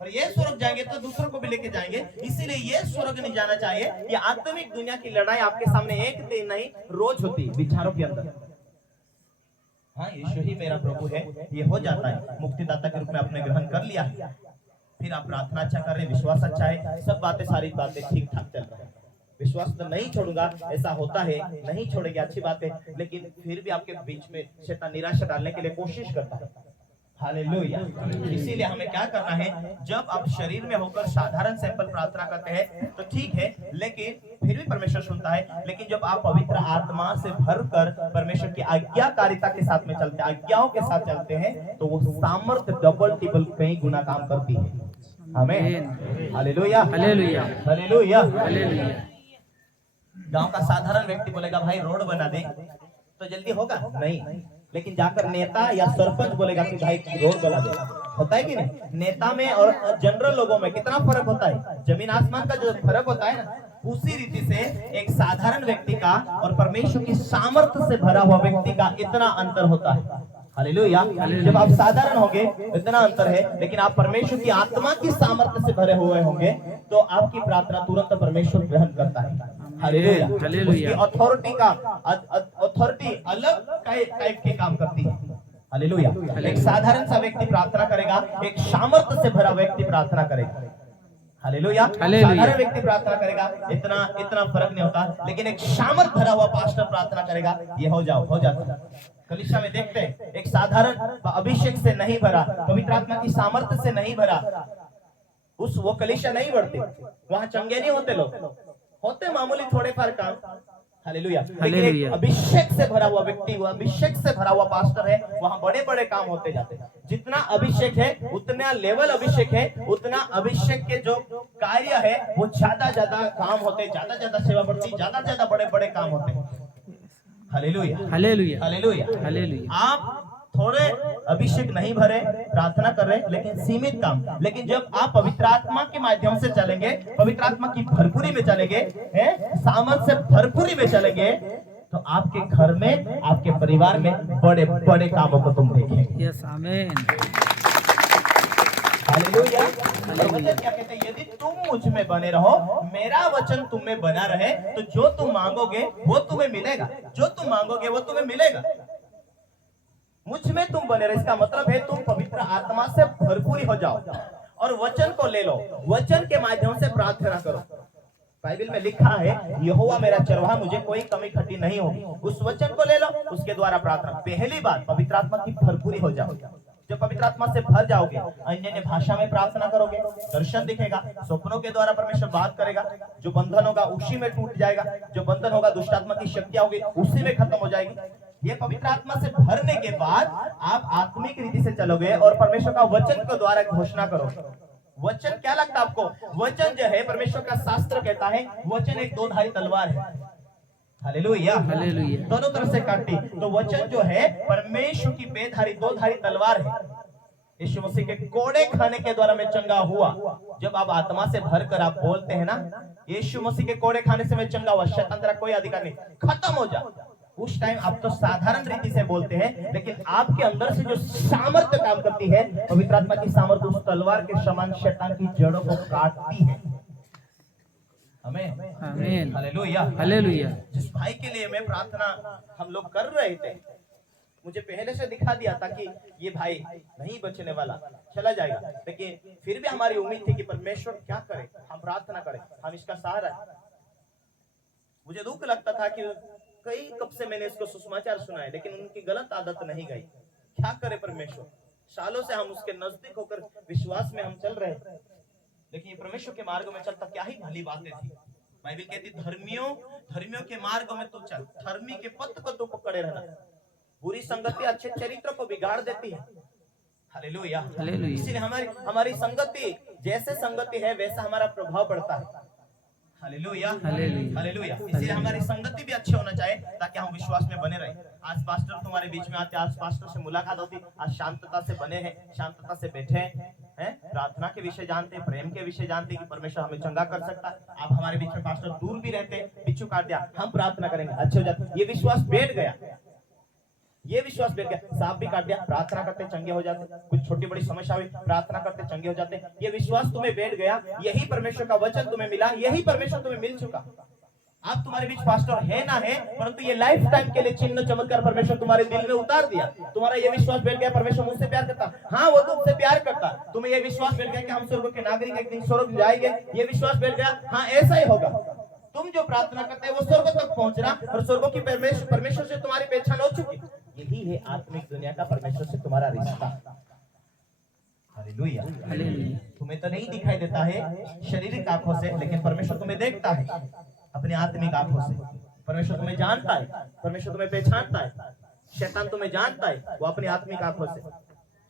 और ये स्वर्ग जाएंगे तो दूसरों को भी लेके जाएंगे। इसीलिए ये स्वर्ग नहीं जाना चाहिए। ये आत्मिक दुनिया की लड़ाई आपके सामने एक दिन नहीं, रोज होती है विचारों के अंदर। हाँ, यीशु ही मेरा प्रभु है, ये हो जाता है, मुक्तिदाता के रूप में आपने ग्रहण कर लिया, फिर आप प्रार्थना अच्छा कर रहे, विश्वास अच्छा है, सब बातें सारी बातें ठीक ठाक चल रहा है। विश्वास तो नहीं छोड़ूंगा, ऐसा होता है, नहीं छोड़ेंगे, अच्छी बात है, लेकिन फिर भी आपके बीच में शैतान निराशा डालने के लिए कोशिश करता है। हालेलुया। इसीलिए हमें क्या करना है, जब आप शरीर में होकर साधारण सिंपल प्रार्थना करते हैं तो ठीक है, लेकिन फिर भी परमेश्वर सुनता है। लेकिन जब आप पवित्र आत्मा से भरकर परमेश्वर की आज्ञाकारिता के साथ में चलते हैं, आज्ञाओं के साथ चलते हैं, तो वो सामर्थ्य डबल टिबल कई गुना काम करती है। आमीन। Hallelujah, hallelujah, hallelujah, hallelujah. गांव का साधारण व्यक्ति बोलेगा भाई रोड बना दे, तो जल्दी होगा नहीं, लेकिन जाकर नेता या सरपंच बोलेगा कि भाई रोड बना दे, होता है कि नहीं? नेता में और जनरल लोगों में कितना फर्क होता है, जमीन आसमान का जो फर्क होता है ना, उसी रीति से एक साधारण व्यक्ति का और परमेश्वर की सामर्थ्य से भरा हुआ व्यक्ति का इतना अंतर होता है। हालेलुया। जब आप साधारण होंगे इतना अंतर है, लेकिन आप परमेश्वर की आत्मा की सामर्थ्य से भरे हुए होंगे तो आपकी प्रार्थना तुरंत परमेश्वर ग्रहण करता है। हालेलुया। उसकी अथॉरिटी अलग टाइप के काम करती है। हालेलुया। एक साधारण सा व्यक्ति प्रार्थना करेगा, एक सामर्थ्य से भरा व्यक्ति प्रार्थना करेगा। हालेलुया। साधारण व्यक्ति प्रार्थना करेगा, इतना फर्क नहीं होता, लेकिन एक सामर्थ्य भरा हुआ पास्टर प्रार्थना करेगा, ये हो जाता है। कलीसिया में देखते हैं, एक साधारण अभिषेक से नहीं भरा, पवित्र आत्मा की सामर्थ्य से नहीं भरा, वो कलीसिया नहीं बढ़ते, वहां चंगे नहीं होते, लोग होते मामूली थोड़े फार काम। हालेलुया। लेकिन एक अभिषेक से भरा हुआ व्यक्ति, वो अभिषेक से भरा हुआ पास्टर है, वहां बड़े बड़े काम होते जाते हैं। जितना अभिषेक है, उतना लेवल अभिषेक है, उतना अभिषेक के जो कार्य है वो ज्यादा काम होते, ज्यादा सेवा बढ़ती, ज्यादा बड़े बड़े काम होते हैं। Hallelujah, hallelujah, hallelujah, hallelujah. आप थोड़े अभिषेक नहीं भरे, प्रार्थना कर रहे, लेकिन सीमित काम। लेकिन जब आप पवित्र आत्मा के माध्यम से चलेंगे, पवित्र आत्मा की भरपूरी में चलेंगे, सामर्थ से भरपूरी में चलेंगे, तो आपके घर में, आपके परिवार में बड़े बड़े कामों को तुम देखेंगे। यस, आमीन। हालेलुया। वचन क्या कहते हैं? यदि तुम मुझ में बने रहो, मेरा वचन तुम में बना रहे, तो जो तुम मांगोगे वो तुम्हें मिलेगा, जो तुम मांगोगे वो तुम्हें मिलेगा। मुझ में तुम बने रहे, इसका मतलब है तुम पवित्र आत्मा से भरपूरी हो जाओ और वचन को ले लो, वचन के माध्यम से प्रार्थना करो। बाइबल में लिखा है, यहोवा मेरा चरवाहा, मुझे कोई कमी खटी नहीं होगी। उस वचन को ले लो, उसके द्वारा प्रार्थना। पहली बात, पवित्र आत्मा की भरपूरी हो जाओ। जब पवित्र आत्मा से भर जाओगे, अन्य भाषा में प्रार्थना करोगे, दर्शन दिखेगा, स्वप्नों के द्वारा परमेश्वर बात करेगा, जो बंधन होगा उसी में टूट जाएगा, जो बंधन होगा दुष्ट आत्मा की शक्तियां होगी उसी में खत्म हो जाएगी। ये पवित्र आत्मा से भरने के बाद आप आत्मिक रीति से चलोगे और परमेश्वर का वचन के द्वारा घोषणा करोगे। वचन क्या लगता है आपको? वचन जो है, परमेश्वर का शास्त्र कहता है वचन एक दो धारी तलवार है। Hallelujah, hallelujah. दोनों तरफ से काटती। तो वचन जो है परमेश्वर की बेधारी दो धारी तलवार है। यीशु मसीह के कोड़े खाने के द्वारा मैं चंगा हुआ। जब आप आत्मा से भरकर आप बोलते हैं ना, यीशु मसीह के कोड़े खाने से मैं चंगा हुआ, शैतान तेरा कोई अधिकार नहीं, खत्म हो जा। उस टाइम आप तो साधारण रीति से बोलते हैं, लेकिन आपके अंदर से जो सामर्थ्य काम करती है, पवित्र आत्मा की सामर्थ्य उस तलवार के समान शैतान की जड़ों को काटती है। आमीन, आमीन, हालेलुया, हालेलुया। जिस भाई के लिए मैं प्रार्थना हम लोग कर रहे थे, मुझे पहले से दिखा दिया था कि ये भाई नहीं बचने वाला, चला जाएगा, लेकिन फिर भी हमारी उम्मीद थी कि परमेश्वर क्या करे, हम प्रार्थना करें, हम इसका सहारा है। मुझे दुख लगता था कि कई कब से मैंने इसको सुसमाचार सुना है, लेकिन उनकी गलत आदत नहीं गई। क्या करे परमेश्वर, सालों से हम उसके नजदीक होकर विश्वास में हम चल रहे, लेकिन परमेश्वर के मार्ग में चलता क्या ही भली बातें थी। बाइबल कहती धर्मियों के मार्ग में तू चल, धर्मी के पथ को तू पकड़े रहना। बुरी संगति अच्छे चरित्र को बिगाड़ देती है। Hallelujah, hallelujah. इसीलिए हमारी संगति, जैसे संगति है वैसा हमारा प्रभाव पड़ता है। Hallelujah, hallelujah, hallelujah. इसलिए हमारी संगति भी अच्छी होना चाहिए ताकि हम विश्वास में बने रहें। आज पास्टर तुम्हारे बीच में आते, आज पास्टर से मुलाकात होती, आज शांतता से बने हैं, शांतता से बैठे हैं, प्रार्थना के विषय जानते हैं, प्रेम के विषय जानते हैं कि परमेश्वर हमें चंगा कर सकता है। आप हमारे बीच में पास्टर दूर भी रहते, बिच्छू काट दिया, हम प्रार्थना करेंगे, अच्छे हो जाते। ये विश्वास बैठ गया, ये विश्वास बैठ गया। सांप भी काट दिया, प्रार्थना करते चंगे हो जाते। कुछ छोटी बड़ी समस्या हुई, प्रार्थना करते चंगे हो जाते। ये विश्वास तुम्हें बैठ गया, यही परमेश्वर का वचन तुम्हें मिला, यही परमेश्वर तुम्हें मिल चुका। आप तुम्हारे बीच पास्टर है ना है, परंतु ये लाइफ टाइम के लिए चिन्ह चमत्कार परमेश्वर तुम्हारे दिल में उतार दिया। तुम्हारा ये विश्वास बैठ गया परमेश्वर मुझसे प्यार करता, हाँ वो तुमसे प्यार करता। तुम्हें ये विश्वास बैठ गया कि हम स्वर्ग के नागरिक एक दिन स्वर्ग जाएंगे, ये विश्वास बैठ गया, हाँ ऐसा ही होगा। तुम जो प्रार्थना करते हैं वो स्वर्ग तक पहुंचना, और स्वर्ग की परमेश्वर से तुम्हारी पहचान हो चुकी। यही है आत्मिक दुनिया का परमेश्वर से तुम्हारा रिश्ता। Hallelujah, hallelujah. तुम्हें तो नहीं दिखाई देता है शारीरिक आंखों से, लेकिन परमेश्वर तुम्हें देखता है अपनी आत्मिक आंखों से। परमेश्वर तुम्हें जानता है, परमेश्वर तुम्हें पहचानता है। शैतान तुम्हें जानता है, वो अपनी आत्मिक आंखों से।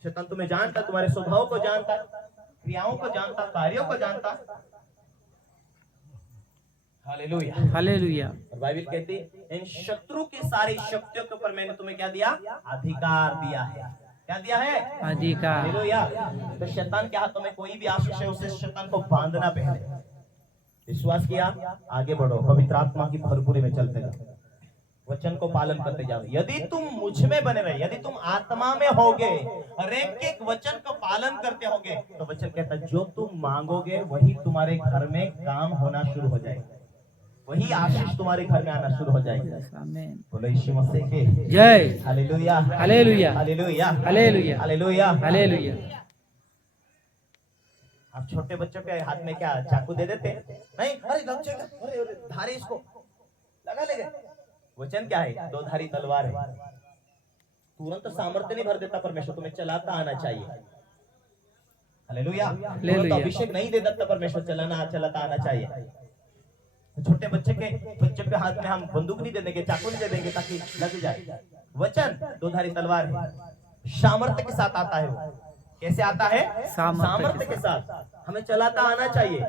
शैतान तुम्हें जानता है, तुम्हारे स्वभाव को जानता है, क्रियाओं को जानता, कार्यों को जानता। Hallelujah, hallelujah. और बाइबल कहती इन शत्रु की सारी शक्तियों के ऊपर मैंने तुम्हें क्या दिया? अधिकार दिया है। क्या दिया है? अधिकार। हालेलुया। तो शैतान के हाथों में कोई भी आशीष है, उसे शैतान को बांधना पहले। विश्वास किया, आगे बढ़ो, पवित्र आत्मा की भरपूरी में चलते जाओ, वचन को पालन करते जाओ। यदि तुम मुझ में बने रहे, यदि तुम आत्मा में होगे और एक एक वचन को पालन करते होगे, तो वचन कहता है जो तुम मांगोगे वही तुम्हारे घर में काम होना शुरू हो जाएगा, वही आशीष तुम्हारे घर में आना शुरू हो जाएगी। आमीन। बोलो यीशु मसीह के जय। Hallelujah, hallelujah, hallelujah, hallelujah, hallelujah, hallelujah. आप छोटे बच्चों के हाथ में क्या चाकू दे देते? नहीं, अरे लग जाएगा, अरे धारी इसको लगा लेंगे। वचन क्या है? दो धारी तलवार है। तुरंत सामर्थ्य नहीं भर देता परमेश्वर, तुम्हें चलाता आना चाहिए। हालेलुया, तुरंत अभिषेक नहीं दे देता परमेश्वर, चलाता आना चाहिए। छोटे बच्चे के हाथ में हम बंदूक नहीं दे देंगे, चाकू नहीं दे देंगे ताकि लग जाए। वचन दो धारी तलवार है, सामर्थ्य के साथ आता है। वो कैसे आता है? सामर्थ्य के साथ। हमें चलाता आना चाहिए।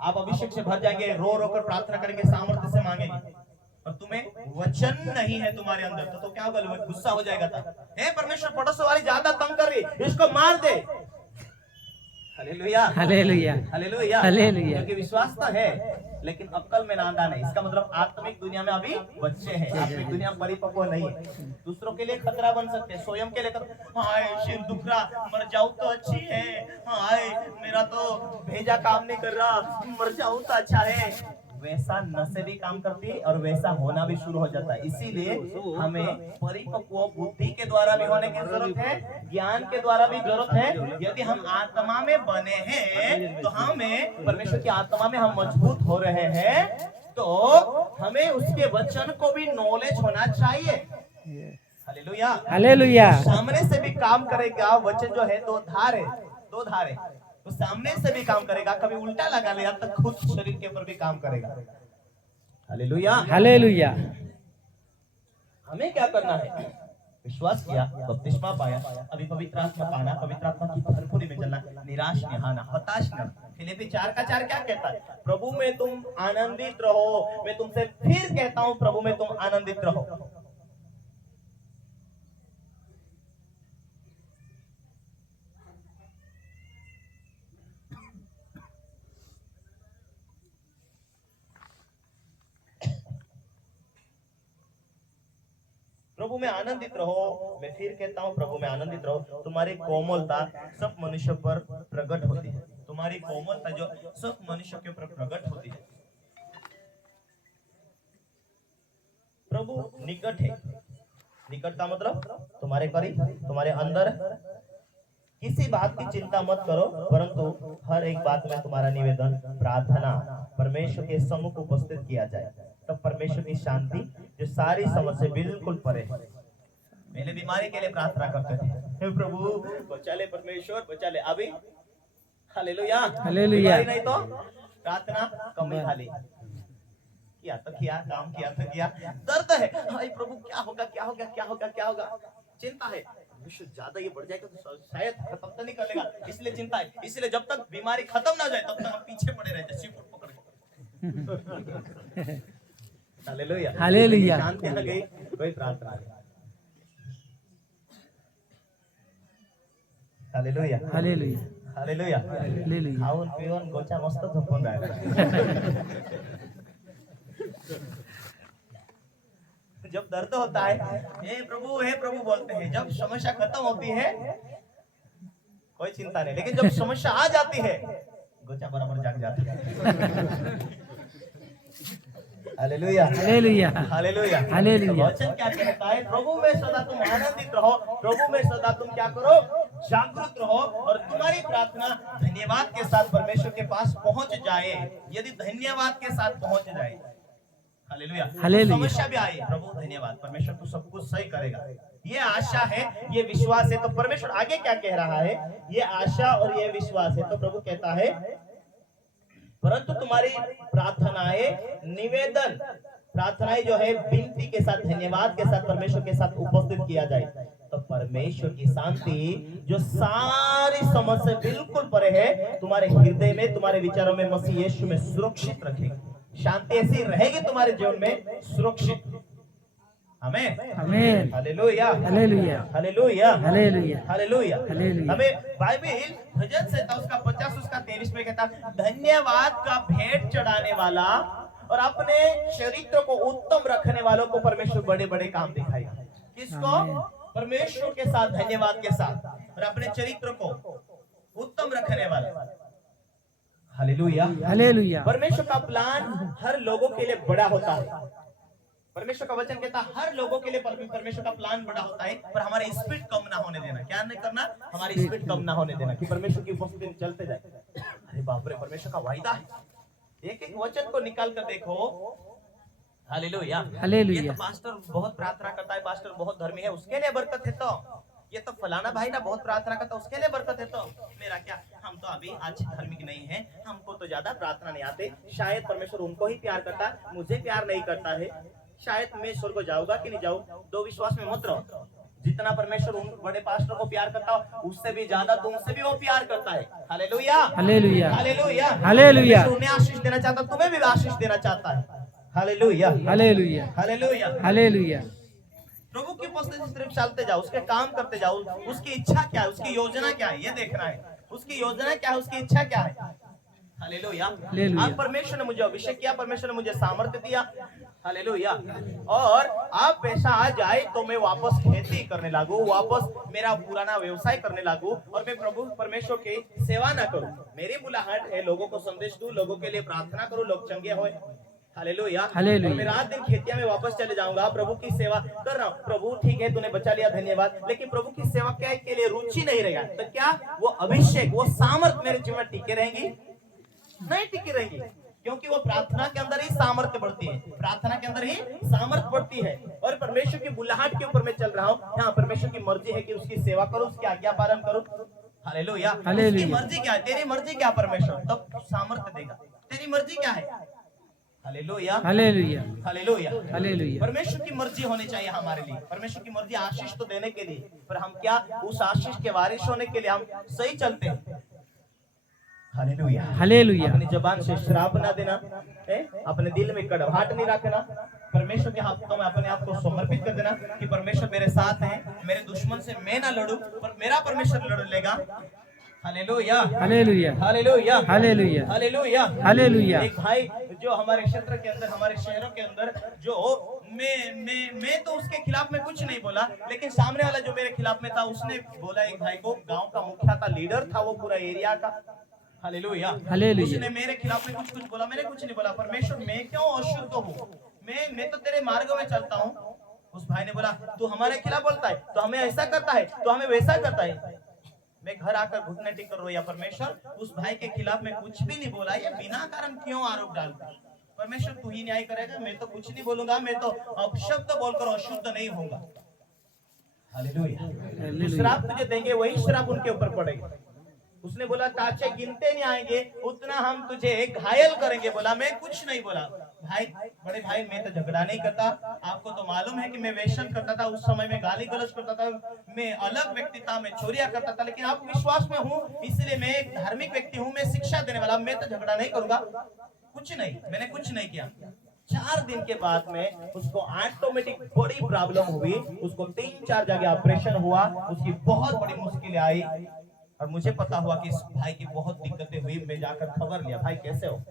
आप अभिषेक से भर जाएंगे, रो रो कर प्रार्थना करेंगे, सामर्थ्य से मांगेंगे, और तुम्हें वचन नहीं है तुम्हारे अंदर, तो क्या होगा? गुस्सा हो जाएगा था, हे परमेश्वर पड़ोस वाली ज्यादा तंग कर रही, इसको मार दे। Hallelujah, hallelujah, hallelujah, hallelujah. क्योंकि विश्वास तो है लेकिन अक्ल में नादान है। इसका मतलब आत्मिक दुनिया में अभी बच्चे हैं, आत्मिक दुनिया में परिपक्व नहीं है। दूसरों के लिए खतरा बन सकते हैं, स्वयं के लिए हाय सिर दुख रहा, मर जाऊं तो अच्छी है, हाय मेरा तो भेजा काम नहीं कर रहा, मर जाऊं तो अच्छा है। वैसा नशे भी काम करती है और वैसा होना भी शुरू हो जाता है। इसीलिए हमें परिपक्व बुद्धि के द्वारा भी होने की जरूरत है, ज्ञान के द्वारा भी जरूरत है। यदि हम आत्मा में बने हैं तो हमें परमेश्वर की आत्मा में हम मजबूत हो रहे हैं, तो हमें उसके वचन को भी नॉलेज होना चाहिए। Hallelujah, hallelujah. सामने से भी काम करेगा। वचन जो है दो धार है, दो धार है, तो सामने से भी काम करेगा, कभी उल्टा लगा लेगा तो खुद शरीर के ऊपर भी काम करेगा। Hallelujah, hallelujah. हमें क्या करना है? विश्वास किया, बपतिस्मा पाया, अभी पवित्र आत्मा पाना, पवित्र आत्मा की भरपूरी में चलना, निराश नहीं होना, हताश नहीं होना। फिलिप्पी 4:4 क्या कहता है? प्रभु में तुम आनंदित रहो। मैं तुमसे फिर कहता हूं, प्रभु में तुम आनंदित रहो। प्रभु में आनंदित रहो। मैं फिर कहता हूं, प्रभु में आनंदित रहो। तुम्हारी कोमलता सब मनुष्य पर प्रकट होती है। तुम्हारी कोमलता जो सब मनुष्य के ऊपर प्रकट होती है। प्रभु निकट है। निकट का मतलब तुम्हारे करीब, तुम्हारे अंदर। किसी बात की चिंता मत करो, परंतु हर एक बात में तुम्हारा निवेदन, प्रार्थना परमेश्वर के सम्मुख उपस्थित किया जाए। तब परमेश्वर की शांति जो सारी समझ से बिल्कुल परे है। पहले बीमारी के लिए प्रार्थना करते थे, हे प्रभु बचा ले, परमेश्वर बचा ले। अभी हालेलुया, हालेलुया। बीमारी नहीं तो प्रार्थना कमी खाली किया तो किया, काम किया तो किया। दर्द है, हाय प्रभु क्या होगा, क्या होगा, क्या होगा, क्या होगा। चिंता है, ज्यादा ये बढ़ जाएगा तो शायद खत्म तो नहीं कर लेगा, इसलिए चिंता है। इसलिए जब तक बीमारी खत्म ना हो जाए तब तक हम पीछे पड़े रहते, सिर पकड़ के। Hallelujah, hallelujah. शांति आ गई, कोई प्रार्थना नहीं। Hallelujah, hallelujah, hallelujah, hallelujah. खाऊन पिऊन गोचा मस्त झोपून राहिला। जब दर्द होता है, हे प्रभु बोलते हैं। जब समस्या खत्म होती है कोई चिंता नहीं, लेकिन जब समस्या आ जाती है गोचा बराबर जाग जाता है। Hallelujah, hallelujah, hallelujah, hallelujah. वचन क्या कहता है? प्रभु में सदा तुम आनंदित रहो। प्रभु में सदा तुम क्या करो? जागरूक रहो। और तुम्हारी प्रार्थना धन्यवाद के साथ परमेश्वर के पास पहुंच जाए। यदि धन्यवाद के साथ पहुंच जाए, हालेलुया, हालेलुया। समस्या भी आए, प्रभु धन्यवाद, परमेश्वर तो सब कुछ सही करेगा। ये आशा है, ये विश्वास है। तो परमेश्वर आगे क्या कह रहा है? ये आशा और ये विश्वास है। तो प्रभु कहता है, परंतु तुम्हारी प्रार्थनाएं निवेदन, प्रार्थनाएं जो है विनती के साथ, धन्यवाद के साथ परमेश्वर के साथ उपस्थित किया जाए। तो परमेश्वर की शांति जो सारी समझ से बिल्कुल परे है, तुम्हारे हृदय में, तुम्हारे विचारों में मसीह यीशु में सुरक्षित रखेगी। शांति ऐसी रहेगी तुम्हारे जीवन में, सुरक्षित। Amen, amen. Hallelujah, hallelujah, hallelujah, hallelujah, hallelujah. Hallelujah. हमें बाइबल भजन संहिता उसका 50 उसका 23 में कहता, धन्यवाद का भेंट चढ़ाने वाला और अपने चरित्र को उत्तम रखने वालों को परमेश्वर बड़े बड़े काम दिखाएगा। किसको? परमेश्वर के साथ, धन्यवाद के साथ, और अपने चरित्र को उत्तम रखने वाला। Hallelujah, hallelujah. परमेश्वर का प्लान हर लोगों के लिए बड़ा होता है। परमेश्वर का वचन कहता है हर लोगों के लिए परमेश्वर का प्लान बड़ा होता है, पर हमारी स्पीड कम ना होने देना। क्या नहीं करना? हमारी स्पीड कम ना होने देना, कि परमेश्वर की उपस्थिति में चलते जाए। अरे बाप रे, परमेश्वर का वायदा है। एक एक वचन को निकाल कर देखो। Hallelujah, hallelujah. ये तो पास्टर बहुत प्रार्थना करता है, पास्टर बहुत धर्मी है, उसके लिए बरकत है। तो ये तो फलाना भाई ना बहुत प्रार्थना करता है, उसके लिए बरकत है। तो मेरा क्या, हम तो अभी अच्छे धार्मिक नहीं है, हमको तो ज्यादा प्रार्थना नहीं आते। शायद परमेश्वर उनको ही प्यार करता है, मुझे प्यार नहीं करता है। शायद मैं स्वर्ग को जाऊंगा कि नहीं जाऊं। दो विश्वास में मत रहो। जितना परमेश्वर उन बड़े पास्टर को प्यार करता हो, उससे भी ज्यादा तुमसे भी वो प्यार करता है। Hallelujah, hallelujah, hallelujah, hallelujah. उन्हें आशीष देना चाहता, तुम्हें भी आशीष देना चाहता है। Hallelujah, hallelujah, hallelujah, hallelujah. प्रभु की उपस्थिति से सिर्फ चलते जाओ, उसके काम करते जाओ। उसकी इच्छा क्या है, उसकी योजना क्या है, ये देखना है। उसकी योजना क्या है, उसकी इच्छा क्या है। Hallelujah, hallelujah. आज परमेश्वर ने मुझे अभिषेक किया, परमेश्वर ने मुझे सामर्थ्य दिया। हालेलुया, और अब पैसा आ जाए तो मैं वापस खेती करने लागू, वापस मेरा पुराना व्यवसाय करने लागू, और मैं प्रभु परमेश्वर की सेवा ना करूं। मेरी बुलाहट है लोगों को संदेश दूं, लोगों के लिए प्रार्थना करूं, लोग चंगे होए। Hallelujah, hallelujah. मैं रात दिन खेतिया में वापस चले जाऊंगा, प्रभु की सेवा कर रहा हूँ। प्रभु ठीक है, तूने बचा लिया, धन्यवाद। लेकिन प्रभु की सेवा क्या के लिए रुचि नहीं रहेगा, तो क्या वो अभिषेक, वो सामर्थ मेरे जीवन में टिके रहेंगी? नहीं टिकी रहेंगी, क्योंकि वो प्रार्थना के अंदर ही सामर्थ्य बढ़ती है, प्रार्थना के अंदर ही सामर्थ्य बढ़ती है। और परमेश्वर की बुलाहट के ऊपर मैं चल रहा हूँ। यहाँ परमेश्वर की मर्जी है कि उसकी सेवा करो, उसकी आज्ञा पालन करो। हालेलुया, उसकी मर्जी क्या है? तेरी मर्जी क्या परमेश्वर? तब सामर्थ्य देगा। तेरी मर्जी क्या है? Hallelujah, hallelujah hallelujah. हालेलुया परमेश्वर की मर्जी होनी चाहिए हमारे लिए। परमेश्वर की मर्जी आशीष तो देने के लिए, पर हम क्या उस आशीष के वारिस होने के लिए हम सही चलते हैं। हालेलुया, हालेलुया अपनी जबान से श्राप ना देना, अपने दिल में कड़वाहट नहीं रखना, परमेश्वर के हाथों में अपने आप को समर्पित कर देना कि परमेश्वर मेरे साथ है, मेरे दुश्मन से मैं ना लड़ूं पर मेरा परमेश्वर लड़ लेगा। Hallelujah, hallelujah hallelujah, hallelujah hallelujah, hallelujah एक भाई जो हमारे क्षेत्र के अंदर, हमारे शहरों के अंदर, जो मैं तो उसके खिलाफ में कुछ नहीं बोला, लेकिन सामने वाला जो मेरे खिलाफ में था उसने बोला, एक भाई को, गांव का मुखिया था, लीडर था वो पूरा एरिया का। हालेलुया, हालेलुया उसने मेरे खिलाफ में कुछ बोला, मैंने कुछ नहीं बोला। परमेश्वर मैं क्यों अशुद्ध हूँ, मैं तो तेरे मार्ग में चलता हूँ। उस भाई ने बोला तू हमारे खिलाफ बोलता है, तो हमें ऐसा करता है, तो हमें वैसा करता है। मैं घर आकर घुटने टेक कर रोया, परमेश्वर उस भाई के खिलाफ मैं कुछ भी नहीं बोला, ये बिना कारण क्यों आरोप डालता है। परमेश्वर तू ही न्याय करेगा, मैं तो कुछ नहीं बोलूंगा, मैं तो अपशब्द बोलकर अशुद्ध नहीं होऊंगा। हालेलुया, जो श्राप तुझे देंगे वही श्राप उनके ऊपर पड़ेगा। उसने बोला ताचे गिनते नहीं आएंगे, उतना हम तुझे घायल करेंगे। बोला मैं कुछ नहीं बोला। भाई, बड़े भाई, मैं तो झगड़ा नहीं करता, आपको तो मालूम है कि मैं वेश्यन करता था, उस समय में गाली गलौज करता था, मैं अलग व्यक्ति था, मैं चोरियां करता था, लेकिन आप विश्वास में हूँ इसलिए मैं एक धार्मिक व्यक्ति हूँ, मैं शिक्षा देने वाला, मैं तो झगड़ा नहीं करूंगा। कुछ नहीं, मैंने कुछ नहीं किया। 4 दिन के बाद में उसको ऑटोमेटिक बड़ी प्रॉब्लम हुई, उसको 3-4 जगह ऑपरेशन हुआ, उसकी बहुत बड़ी मुश्किलें आई और मुझे पता हुआ कि इस भाई की बहुत दिक्कतें हुई। मैं जाकर खबर लिया, भाई कैसे हो।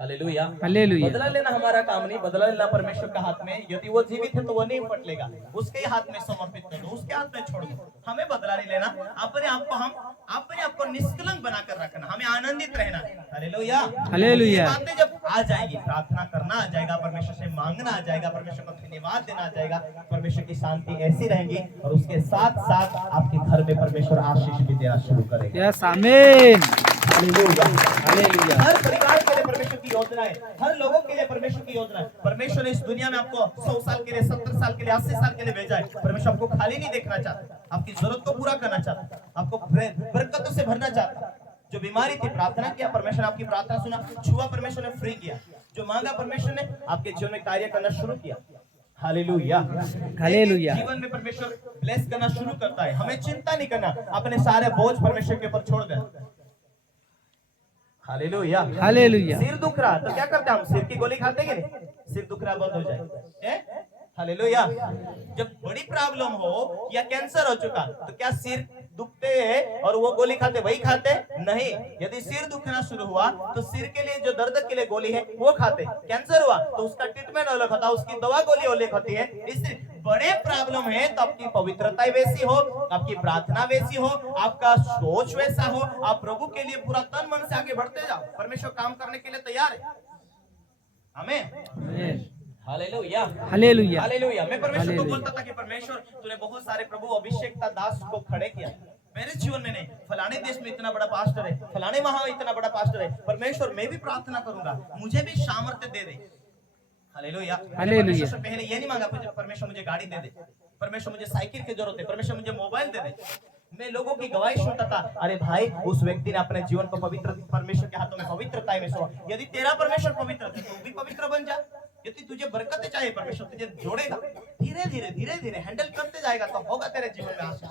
हालेलुया, हालेलुया बदला लेना हमारा काम नहीं, बदला लेना परमेश्वर के हाथ में। यदि वो जीवित है तो वो नहीं पट लेगा, उसके हाथ में समर्पित कर दो, उसके हाथ में छोड़ दो। हमें बदला नहीं लेना, अपने आप को निष्कलंक बनाकर रखना, हमें आनंदित रहना। हालेलुया, हालेलुया ये बातें जब आ जाएगी, प्रार्थना करना आ जाएगा, परमेश्वर से मांगना आ जाएगा, परमेश्वर को धन्यवाद देना आ जाएगा, परमेश्वर की शांति ऐसी रहेगी और उसके साथ साथ आपके घर में परमेश्वर आशीष भी देना शुरू करेगा। यस आमीन हालेलुया, हालेलुया हर परिवार के लिए परमेश्वर की योजना है, हर लोगों के लिए परमेश्वर की योजना है। परमेश्वर ने इस दुनिया में आपको 100 साल के लिए, 70 साल के लिए, 80 साल के लिए भेजा है। परमेश्वर आपको खाली नहीं देखना चाहता, आपकी जरूरत को पूरा करना चाहता, आपको बरकतों से भरना चाहता। जो बीमारी थी, प्रार्थना किया, परमेश्वर ने आपकी प्रार्थना सुना, छुआ, परमेश्वर ने फ्री किया, जो मांगा परमेश्वर ने आपके जीवन में कार्य करना शुरू किया। हालेलुया, हालेलुया जीवन में परमेश्वर ब्लेस करना शुरू करता है। हमें चिंता नहीं करना, अपने सारे बोझ परमेश्वर के ऊपर छोड़ देना। हालेलुया, हालेलुया सिर दुख रहा तो क्या करते हैं हम, सिर की गोली खाते हैं, सिर दुख रहा बंद हो जाए। हालेलुया, जब बड़ी प्रॉब्लम हो या कैंसर हो चुका तो क्या सिर दुखते हैं और वो गोली खाते, वही खाते नहीं। यदि सिर दुखना शुरू हुआ तो सिर के लिए जो दर्द के लिए गोली है वो खाते। कैंसर हुआ तो उसका ट्रीटमेंट अलग होता है, उसकी दवा गोली अलग होती है। इसलिए बड़े प्रॉब्लम है तो आपकी पवित्रता वैसी हो, आपकी प्रार्थना वैसी हो, आपका सोच वैसा हो, आप प्रभु के लिए पूरा तन मन से आगे बढ़ते जाओ, परमेश्वर काम करने के लिए तैयार है। आमीन, हालेलुया, हालेलुया हालेलुया। मैं परमेश्वर को हालेलुया। बोलता था कि परमेश्वर तूने बहुत सारे प्रभु अभिषेकता दास को खड़े किया, मेरे जीवन में नहीं। फलाने देश में इतना बड़ा पास्टर है, फलाने वहां इतना बड़ा पास्टर है। परमेश्वर मैं भी प्रार्थना करूंगा, मुझे भी सामर्थ्य दे दे। Hallelujah, hallelujah. परमेश्वर से पहले ये नहीं मांगा परमेश्वर मुझे गाड़ी दे दे, परमेश्वर मुझे साइकिल की जरूरत है, परमेश्वर मुझे मोबाइल दे दे। मैं लोगों की गवाही सुनता था, अरे भाई उस व्यक्ति ने अपने जीवन को पवित्र, परमेश्वर के हाथों में पवित्रता में सौंपा। यदि तेरा परमेश्वर पवित्र है तो तू भी पवित्र बन जा। यदि तुझे बरकतें चाहिए, परमेश्वर तुझे जोड़ेगा, धीरे धीरे हैंडल करते जाएगा तो होगा तेरे जीवन में आशीष।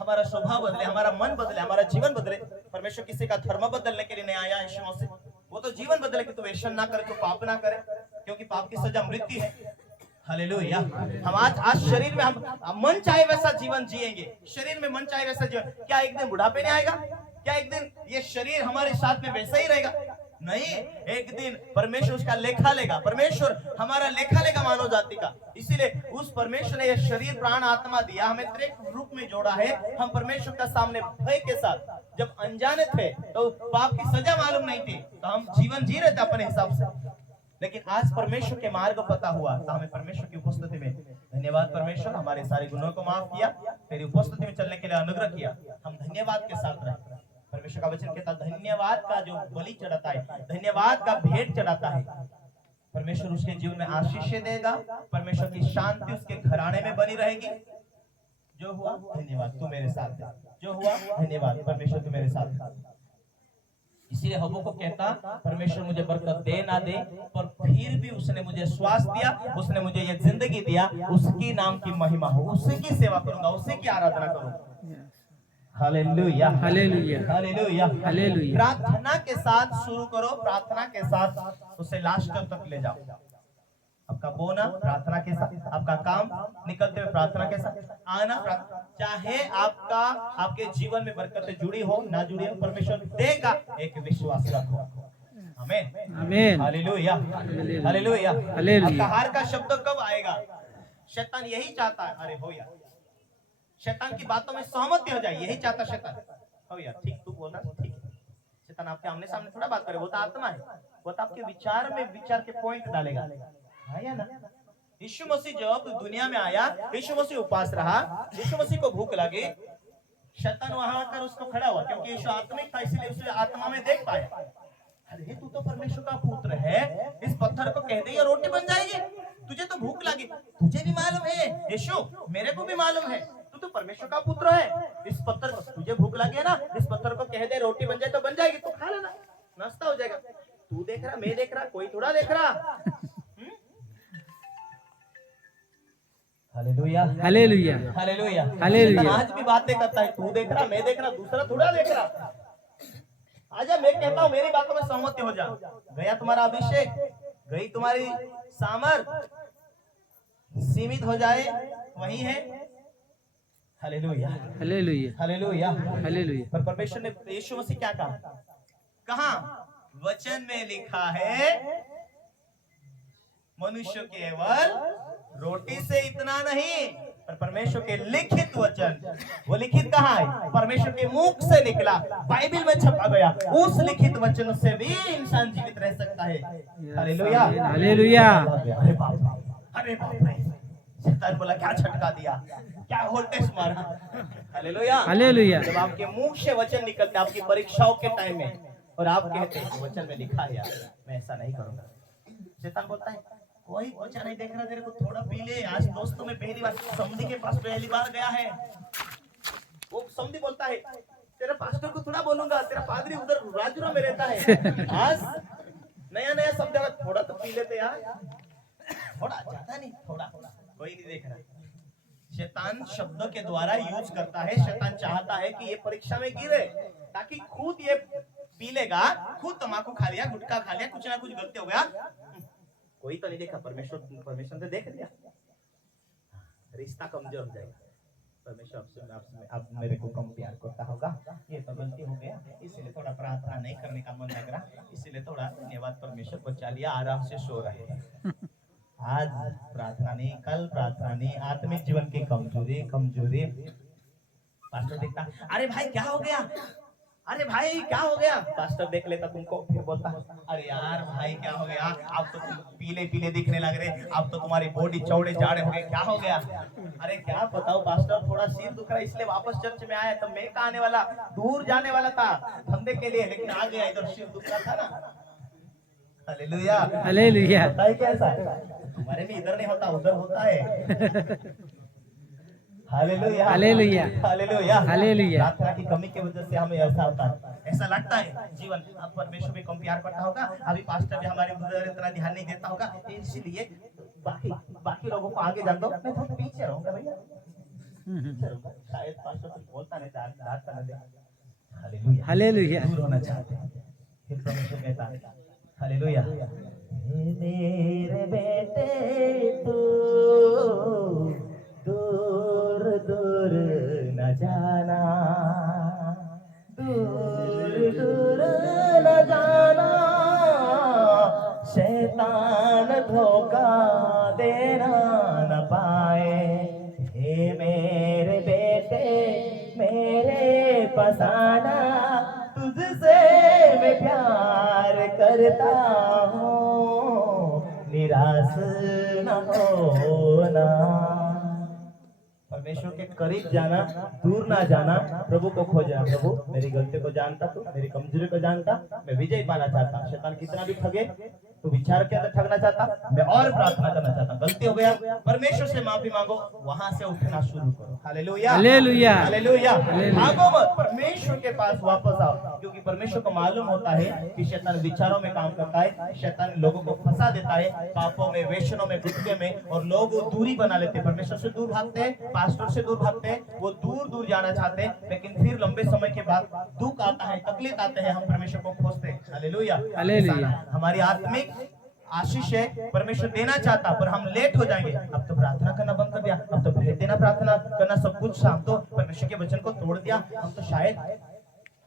हमारा स्वभाव बदले, हमारा मन बदले, हमारा जीवन बदले। परमेश्वर किसी का धर्म बदलने के लिए नहीं आया यीशु मसीह, वो तो जीवन बदले कि तू वेश्या ना करे, तू पाप ना करे, क्योंकि पाप की सजा मृत्यु है। हालेलुया, हम आज शरीर में हम मन चाहे वैसा जीवन जिएंगे, शरीर में मन चाहे वैसा जीवन। क्या एक दिन बुढ़ापे नहीं आएगा? क्या एक दिन ये शरीर हमारे साथ में वैसा ही रहेगा? नहीं, एक दिन परमेश्वर उसका लेखा लेगा। परमेश्वर हमारा लेखा लेगा मानव जाति का। इसीलिए उस परमेश्वर ने यह शरीर, प्राण, आत्मा दिया, हमें त्रिक रूप में जोड़ा है। हम परमेश्वर का सामने भय के साथ, जब अनजाने थे तो पाप की सजा मालूम नहीं थी तो हम जीवन जी रहे थे अपने हिसाब से, लेकिन आज परमेश्वर के मार्ग पता हुआ तो हमें परमेश्वर की उपस्थिति में धन्यवाद। परमेश्वर हमारे सारे गुनों को माफ किया, तेरी उपस्थिति में चलने के लिए अनुग्रह किया, हम धन्यवाद के साथ रहे। परमेश्वर का वचन कहता है धन्यवाद का जो बलि चढ़ाता है, धन्यवाद का भेंट चढ़ाता है, परमेश्वर उसके जीवन में आशीष देगा। परमेश्वर की शांति उसके घराने में बनी रहेगी। जो हुआ धन्यवाद, तू मेरे साथ है, जो हुआ धन्यवाद, परमेश्वर तू मेरे साथ है। इसीलिए हब्बू को कहता परमेश्वर मुझे बरकत दे ना दे, पर फिर भी उसने मुझे श्वास दिया, उसने मुझे ये जिंदगी दिया, उसकी नाम की महिमा हो, उसी की सेवा करूंगा, उसी की आराधना करूंगा। Hallelujah, hallelujah, hallelujah, hallelujah. प्रार्थना के साथ शुरू करो, प्रार्थना के साथ उसे लास्ट तक ले जाओ। आपका बोना प्रार्थना के साथ, आपका काम निकलते हुए प्रार्थना के साथ आना, चाहे आपका आपके जीवन में बरकतें जुड़ी हो ना जुड़ी हो, परमेश्वर देगा, एक विश्वास रखो। आमीन, आमीन, हालेलुया, हालेलुया, हालेलुया। हालेलुया। आपका हार का शब्द कब आएगा? शैतान यही चाहता है, अरे हो यार, शैतान की बातों में सहमति हो जाए, यही चाहता शैतान। हो यार, ठीक तू बोला, ठीक है। शैतान आपके आमने सामने थोड़ा बात करे, वो तो आत्मा है, वो तो आपके विचार में विचार के पॉइंट डालेगा। आया ना? यीशु मसीह जब दुनिया में आया, यीशु मसीह उपास रहा, यीशु मसीह को भूख लगी, शैतान वहां आकर उसको खड़ा हुआ, क्योंकि यीशु आत्मिक था, इसलिए उसे आत्मा में देख पाया। अरे तू तो परमेश्वर का पुत्र है, इस पत्थर को कह दे ये रोटी बन जाएगी, तुझे तो भूख लगी, तुझे भी मालूम है यीशु, मेरे को भी मालूम है तू तो परमेश्वर का पुत्र है, इस पत्थर को, तुझे भूख लगी है ना, इस पत्थर को कह दे रोटी बन जाए तो बन जाएगी, तू खा लेना, नाश्ता हो जाएगा। तू देख रहा, मैं देख रहा, कोई थोड़ा देख रहा। Hallelujah, hallelujah, hallelujah, hallelujah. शैतान आज भी बातें करता है, तू देख रहा, मैं देख रहा, दूसरा थोड़ा देख रहा। आजा, मैं कहता हूँ मेरी बातों में सहमति हो जा, गया तुम्हारा अभिषेक, गई तुम्हारी सामर्थ, सीमित हो जाए वही है। Hallelujah, hallelujah, hallelujah, hallelujah. पर परमेश्वर ने यीशु मसीह क्या कहा? कहा वचन में लिखा है, मनुष्य केवल रोटी से इतना नहीं, पर परमेश्वर के लिखित वचन, वो लिखित कहाँ है? परमेश्वर के मुख से निकला, बाइबल में छपा गया, उस लिखित वचन से भी इंसान जीवित रह सकता है। Hallelujah, hallelujah. अरे बाप, अरे बाप, शैतान बोला क्या छटका दिया, क्या वोल्टेज मारा। Hallelujah, hallelujah. जब आपके मुख से वचन निकलते आपकी परीक्षाओं के टाइम में, और आप कहते हैं वचन में लिखा है यार मैं ऐसा नहीं करूंगा, शैतान बोलता है कोई बच्चा नहीं देख रहा तेरे को, थोड़ा पी ले, आज दोस्तों में पहली बार, समधी के पास पहली बार गया है, वो समधी बोलता है तेरा पास्टर को थोड़ा बोलूंगा, तेरा पादरी उधर राजुरा में रहता है, आज नया नया शब्द, थोड़ा तो पी लेते यार, थोड़ा, ज्यादा नहीं, थोड़ा, कोई नहीं देख रहा। शैतान शब्दों के द्वारा यूज करता है, शैतान चाहता है कि ये परीक्षा में गिरे, ताकि खुद ये पी लेगा, खुद तम्बाकू खा लिया, गुटखा खा लिया, कुछ ना कुछ गलती हो गया, कोई तो नहीं देखा, परमेश्वर ने देख लिया, रिश्ता कमजोर हो जाएगा। परमेश्वर आपसे आप मेरे को कम प्यार करता होगा, ये तो गलती हो गया, इसलिए थोड़ा प्रार्थना नहीं करने का मन लग रहा, इसलिए थोड़ा धन्यवाद परमेश्वर को चालिए, आराम से सो रहे। आज प्रार्थना नहीं, कल प्रार्थना नहीं, आत्मिक जीवन की कमजोरी, कमजोरी। पास्टर देखता, अरे भाई क्या हो गया, अरे भाई क्या हो गया, पास्टर देख लेता तुमको, फिर बोलता अरे यार भाई क्या हो गया, अब तो तुम पीले पीले दिखने लग रहे, अब तो तुम्हारी बॉडी चौड़े जाड़े हो गए, क्या हो गया? अरे क्या बताओ पास्टर, थोड़ा सिर दुख रहा है इसलिए वापस चर्च में आया, तो मैं कहाँ आने वाला, दूर जाने वाला था धंधे के लिए, लेकिन आ गया, इधर सिर दुख रहा था ना। Hallelujah, hallelujah. होता है कैसा, तुम्हारे भी इधर नहीं होता, उधर होता है। Hallelujah, hallelujah, hallelujah, hallelujah. प्रार्थना की कमी की वजह से हमें ऐसा होता है, ऐसा लगता है जीवन, आप परमेश्वर में कम प्यार करता होगा, अभी पास्टर भी हमारे उधर इतना ध्यान नहीं देता होगा, इसलिए बाकी लोगों को आगे जान दो, मैं थोड़ा पीछे रहूंगा भैया, शायद पास्टर कुछ बोलता नहीं, डांटता नहीं। Hallelujah, hallelujah. दूर होना चाहते हैं, फिर परमेश्वर कहता है हालेलुया, मेरे बेटे तू दूर दूर न जाना, दूर दूर न जाना, शैतान धोखा देना न पाए, हे मेरे बेटे मेरे पास आना, तुझसे मैं प्यार करता हूँ, निराश न होना। परमेश्वर के करीब जाना, दूर ना जाना, प्रभु को खोजना, प्रभु मेरी गलती को जानता, तू मेरी कमजोरी को जानता, मैं विजय पाना चाहता, शैतान कितना भी ठगे तो विचार के अंदर ठगना चाहता, मैं और प्रार्थना करना चाहता, गलती हो गया, परमेश्वर से माफी मांगो, वहां से उठना शुरू करो। Hallelujah, hallelujah, hallelujah. हालेलुया। भागो मत, परमेश्वर के पास वापस आओ, क्योंकि परमेश्वर को मालूम होता है कि शैतान विचारों में काम करता है, शैतान लोगों को फंसा देता है पापों में, वेश्यों में, गुटके में, और लोग दूरी बना लेते हैं, परमेश्वर से दूर भागते हैं, पास्टर से दूर भागते हैं, वो दूर दूर जाना चाहते हैं, लेकिन फिर लंबे समय के बाद दुख आता है, तकलीफ आते हैं, हम परमेश्वर को खोजते हैं। Hallelujah, hallelujah. हमारी आत्मिक आशीष है, परमेश्वर देना चाहता, पर हम लेट हो जाएंगे। अब तो प्रार्थना करना बंद कर दिया, अब तो भेज देना, प्रार्थना करना सब कुछ, हम तो परमेश्वर के वचन को तोड़ दिया, हम तो शायद।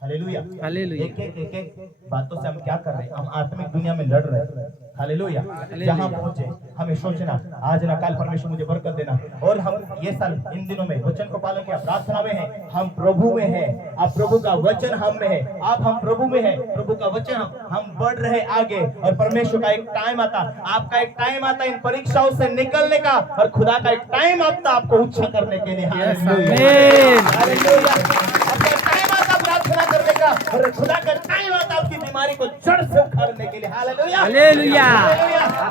Hallelujah, hallelujah. एक बातों से हम क्या कर रहे हैं, हम आत्मिक दुनिया में लड़ रहे हैं। हालेलुया, जहां पहुंचे हमें सोचना, आज ना कल परमेश्वर मुझे बरकत देना, और हम ये साल इन दिनों में वचन को पालन किया, प्रार्थना में है, हम प्रभु में है, अब प्रभु का वचन हम में है, अब हम प्रभु में है, प्रभु का वचन हम बढ़ रहे आगे, और परमेश्वर का एक टाइम आता, आपका एक टाइम आता इन परीक्षाओं से निकलने का, और खुदा का एक टाइम आता आपको ऊंचा करने के लिए। हालेलुया, आपका टाइम आता प्रार्थना करने का, और खुदा का टाइम आता आपकी बीमारी को जड़ से उखाड़ने के लिए। हालेलुया, हालेलुया,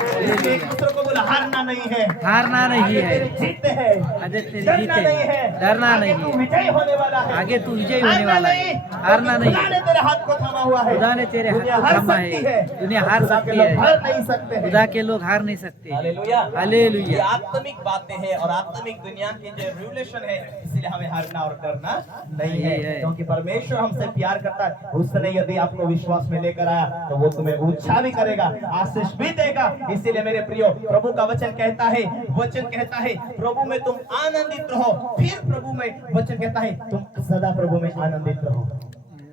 इसलिए एक दूसरे को बोला, हारना नहीं है, हारना नहीं है, जीतते हैं, आगे तेरी डरना जीते, नहीं है, डरना आगे नहीं तू है, विजयी होने वाला है, आगे तू विजयी होने वाला है, हारना नहीं खुदा है, ने तेरे हाथ को थामा हुआ है, खुदा ने तेरे हाथ दुनिया को हार थामा सकती है, दुनिया हार खुदा के सकती लोग है, हार नहीं सकते हैं। खुदा के लोग हार नहीं सकते। Hallelujah, hallelujah. ये आत्मिक बातें हैं, और आत्मिक दुनिया की जो रिवोल्यूशन है, इसलिए हमें हारना और डरना नहीं है, क्योंकि परमेश्वर हमसे प्यार करता है। उसने यदि आपको विश्वास में लेकर आया, तो वो तुम्हें ऊंचा भी करेगा, आशीष भी देगा। इसीलिए मेरे प्रियो, प्रभु का वचन कहता है, प्रभु में तुम आनंदित रहो, फिर प्रभु में वचन कहता है, तुम सदा प्रभु में आनंदित रहो।